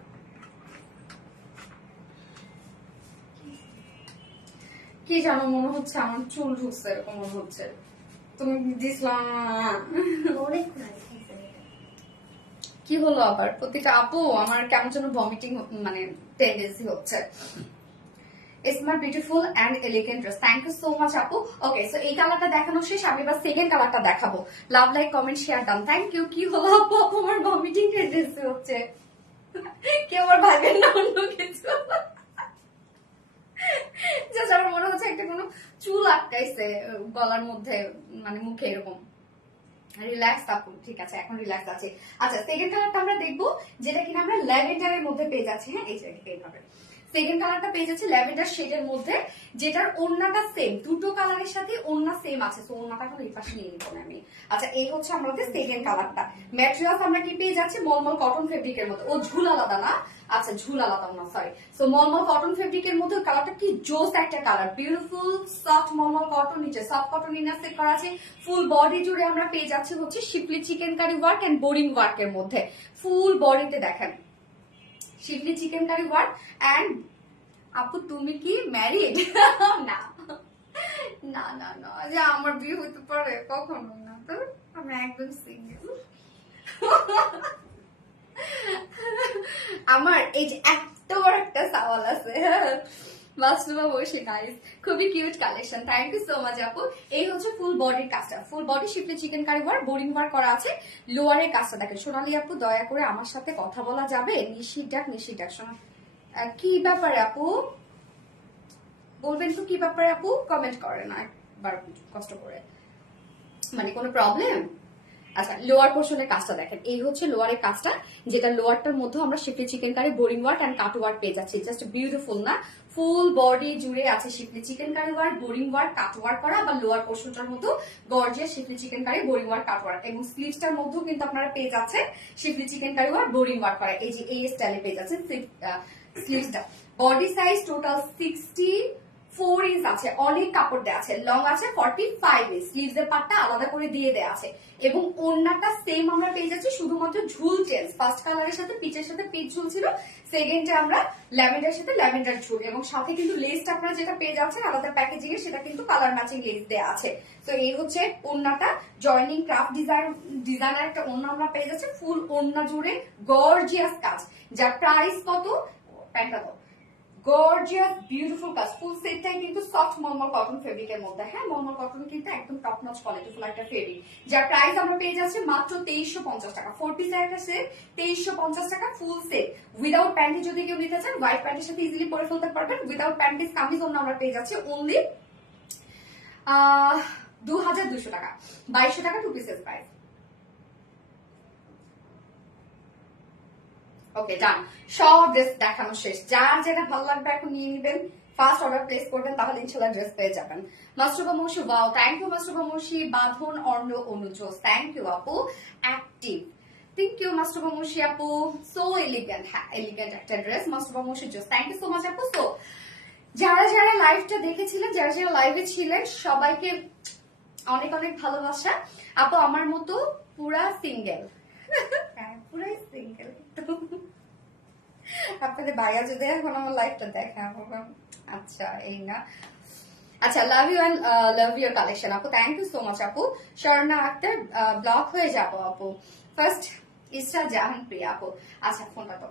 কি জানো, মনে হচ্ছে আমার চুল ঢুকছে, এরকম মনে হচ্ছে। তুমি দিছিলাম কি হলো আবার? প্রতিটা আপু আমার কেমন যেন ভমিটিং মানে টেন্ডেন্সি হচ্ছে। Smart beautiful and elegant dress, thank you so much আপু। ওকে, সো এই কালারটা দেখানো শেষ, আমি এবার সেকেন্ড কালারটা দেখাবো। Love, like, comment, share done. Thank you. কি হলো আপু? আপু আমার ভমিটিং টেন্ডেন্সি হচ্ছে। কেউ আমার ভাবেন না অন্য কিছু। জাস্ট আমার মনে হচ্ছে একটা কোনো চুল আটকাইছে গলার মধ্যে, মানে মুখে এরকম। রিল্যাক্স আপু, ঠিক আছে এখন রিল্যাক্স আছে। আচ্ছা, সেকেন্ড কালারটা আমরা দেখবো, যেটা কিনা আমরা ল্যাভেন্ডারের মধ্যে পেয়ে যাচ্ছি। হ্যাঁ, এই জায়গায় পেয়ে পাবেন। সেকেন্ড কালারটা পেয়ে যাচ্ছে ল্যাভেন্ডার শেডের মধ্যে, যেটার ওড়নাটা সেম, দুটো কালারের সাথে ওড়না সেম আছে। তো ওড়নাটা এখন এই পাশে নিয়ে নিবো আমি। আচ্ছা, এই হচ্ছে আমাদের সেকেন্ড কালারটা। ম্যাটেরিয়ালস আমরা কি পেয়ে যাচ্ছি? মলমল কটন ফেব্রিকের মধ্যে। ও ঝুল আলাদা না, আচ্ছা ঝুল আলাদা না, সরি। সো মলমল কটন ফেব্রিকের মধ্যে কালারটা কি জোস একটা colour, beautiful soft mulmul cotton, নিচে সফট কটন ইনার সেট করা আছে। ফুল বডি জুড়ে আমরা পেয়ে যাচ্ছি হচ্ছে schiffli chikankari work and boring ওয়ার্কের মধ্যে। ফুল বডিতে দেখেন schiffli chikankari work. And আপু তুমি কি ম্যারিড? না না না না, যে আমার বিয়ে হতে পারে কখনো না, তো আমি একদম সিঙ্গেল। আমার এই যে এত বড় একটা সাওয়াল আছে। মাসনুমা বসে গাইস, খুবই cute collection, thank you so much আপু। এই হচ্ছে ফুল বডির কাজটা, ফুল বডি শিফটে chikankari work, boring work করা আছে। লোয়ারের কাজটা দেখেন। সোনালী আপু দয়া করে আমার সাথে কথা বলা যাবে? নিশির ডাক শোনা। কি ব্যাপারে আপু বলবেন তো, কি ব্যাপারে আপু? কমেন্ট করে না একবার কষ্ট করে, মানে কোনো প্রবলেম? আচ্ছা, লোয়ার পোর্শনের কাজটা দেখেন। এই হচ্ছে লোয়ারের কাজটা, যেটা লোয়ারটার মধ্যে আমরা schiffli chikankari, boring work and cut work পেয়ে যাচ্ছি। জাস্ট বিউটিফুল না? ফুল বডি জুড়ে আছে schiffli chikankari work, boring work, cut work করা। আবার লোয়ার পোর্শনটার মধ্যে gorgeous schiffli chikankari, boring work, cut work. এবং স্লিভসটার মধ্যেও কিন্তু আপনারা পেয়ে যাচ্ছেন schiffli chikankari work, boring work করা। এই যে এই স্টাইলে পেয়ে যাচ্ছেন স্লিভসটা। বডি সাইজ টোটাল 64 ইঞ্চ আছে, অনেক কাপড় দেওয়া আছে। লং আছে 45 ইঞ্চ, স্লিভস এর পার্টটা আলাদা করে দিয়ে দেওয়া আছে। এবং ওড়নাটা সেম আমরা পেয়ে যাচ্ছি, শুধুমাত্র ঝুল চেঞ্জ। ফার্স্ট কালারের সাথে পিচের সাথে পিচ ঝুল ছিল, সেকেন্ডে আমরা ল্যাভেন্ডার সাথে ল্যাভেন্ডার ঝুল। এবং সাথে কিন্তু লেসটা আপনারা যেটা পেয়ে যাচ্ছেন আলাদা প্যাকেজিং এ, সেটা কিন্তু কালার ম্যাচিং লেস দেওয়া আছে। তো এই হচ্ছে ওড়নাটা, জয়নিং ক্রাফট ডিজাইনার একটা ওড়না আমরা পেয়ে যাচ্ছি। ফুল ওড়না জুড়ে গর্জিয়াস কাজ, যার প্রাইস কত? প্যান্টটা দাও। গর্জিয়াস বিউটিফুল কাজ, ফুল সেটটাই কিন্তু সফট মলমল কটন ফেব্রিকের মধ্যে। হ্যাঁ, মলমল কটন কিন্তু একদম টপ নচ কোয়ালিটিফুল একটা ফেব্রিক, যার প্রাইস আমরা পেয়ে যাচ্ছি মাত্র 2350 টাকা। 4 পিস একটা সেট 2350 টাকা ফুল সেট। উইদাউট প্যান্টি যদি কেউ নিতে চান, হোয়াইট প্যান্টের সাথে ইজিলি পরে ফেলতে পারবেন। উইদাউট প্যান্টিস কামিজ অন্য আমরা পেয়ে যাচ্ছি অনলি 2200 টাকা, 2200 টাকা 2 পিসের প্রাইস। ওকে ডান, সব ড্রেস দেখানো শেষ। যার যেটা ভালো লাগবে এখন নিয়ে নিবেন, ফার্স্ট অর্ডার প্লেস করবেন, তাহলে ইনশাআল্লাহ ড্রেস পেয়ে যাবেন। মাস্টারবা মৌসি, ওয়াও থ্যাংক ইউ মাস্টারবা মৌসি। বাঁধন অর্ণ অনুজোস, থ্যাংক ইউ আপু। অ্যাক্টিভ, থ্যাংক ইউ মাস্টারবা মৌসি আপু। সো এলিগেন্ট, হ্যাঁ এলিগেন্ট একটা ড্রেস, মাস্টারবা মৌসি জোস, থ্যাংক ইউ সো মাচ আপু। সো যারা যারা লাইভটা দেখেছিলেন, যারা যারা লাইভে ছিলেন, সবাইকে অনেক অনেক ভালোবাসা। আপু আমার মতো পুরা সিঙ্গেল, হ্যাঁ পুরাই সিঙ্গেল। আপনাদের ভাইয়া যদি এখন আমার লাইফটা দেখে, আচ্ছা এই না আচ্ছা, love you and love your collection আপু, থ্যাংক ইউ সো মাচ আপু। স্বর্ণা আক্তার, ব্লক হয়ে যাবো আপু। ফার্স্ট ইসরা জাহান প্রিয়া আপু। আচ্ছা, ফোনটা তো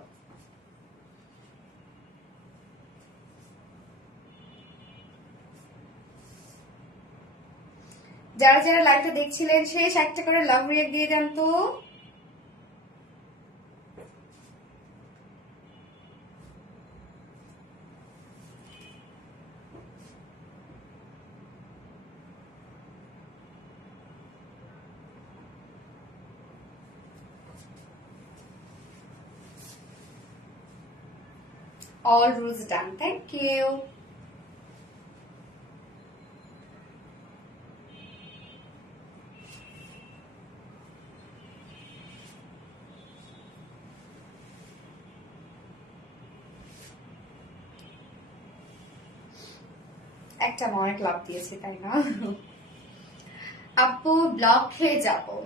যারা যারা লাইভটা দেখছিলেন শেষ একটা করে লাভ রিয়েক্ট দিয়ে দেন তো। All rules done. Thank you. একটা অনেক লাভ দিয়েছে তাই না আপু? ব্লক হয়ে যাবো।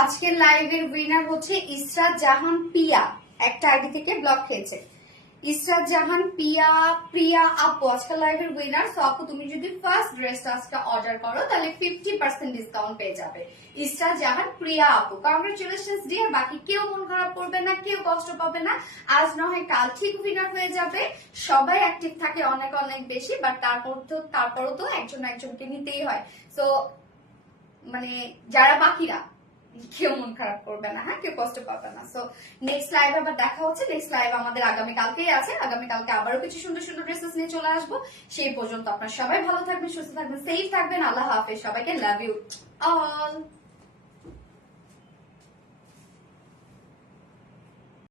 আজকের লাইভের উইনার হচ্ছে ইসরাত জাহান পিয়া, একটা আইডি থেকে ব্লক খেয়েছে। ইসরাত জাহান পিয়া প্রিয়া আপু আজকের লাইভের উইনার। সো আপু তুমি যদি ফার্স্ট ড্রেসটা আজকে অর্ডার করো তাহলে 50% ডিসকাউন্ট পেয়ে যাবে। ইসরাত জাহান প্রিয়া আপু, কংগ্রেচুলেশনস ডিয়ার। বাকি কেউ মন খারাপ করবে না, কেউ কষ্ট পাবে না। আজ না হয় কাল ঠিক উইনার হয়ে যাবে। সবাই অ্যাক্টিভ থাকে অনেক অনেক বেশি, বাট তারপরও তো একজন একজনকে নিতেই হয়। সো মানে যারা বাকিরা কেউ মন খারাপ করবে না, হ্যাঁ, কেউ কষ্ট পাবে না। সো নেক্সট লাইভ আবার দেখা হচ্ছে। নেক্সট লাইভ আমাদের আগামীকালকেই আছে। আগামীকালকে আবারও কিছু সুন্দর সুন্দর ড্রেসেস নিয়ে চলে আসবো। সেই পর্যন্ত আপনারা সবাই ভালো থাকবেন, সুস্থ থাকবেন, সেফ থাকবেন। আল্লাহ হাফেজ সবাইকে, লাভ ইউ অল।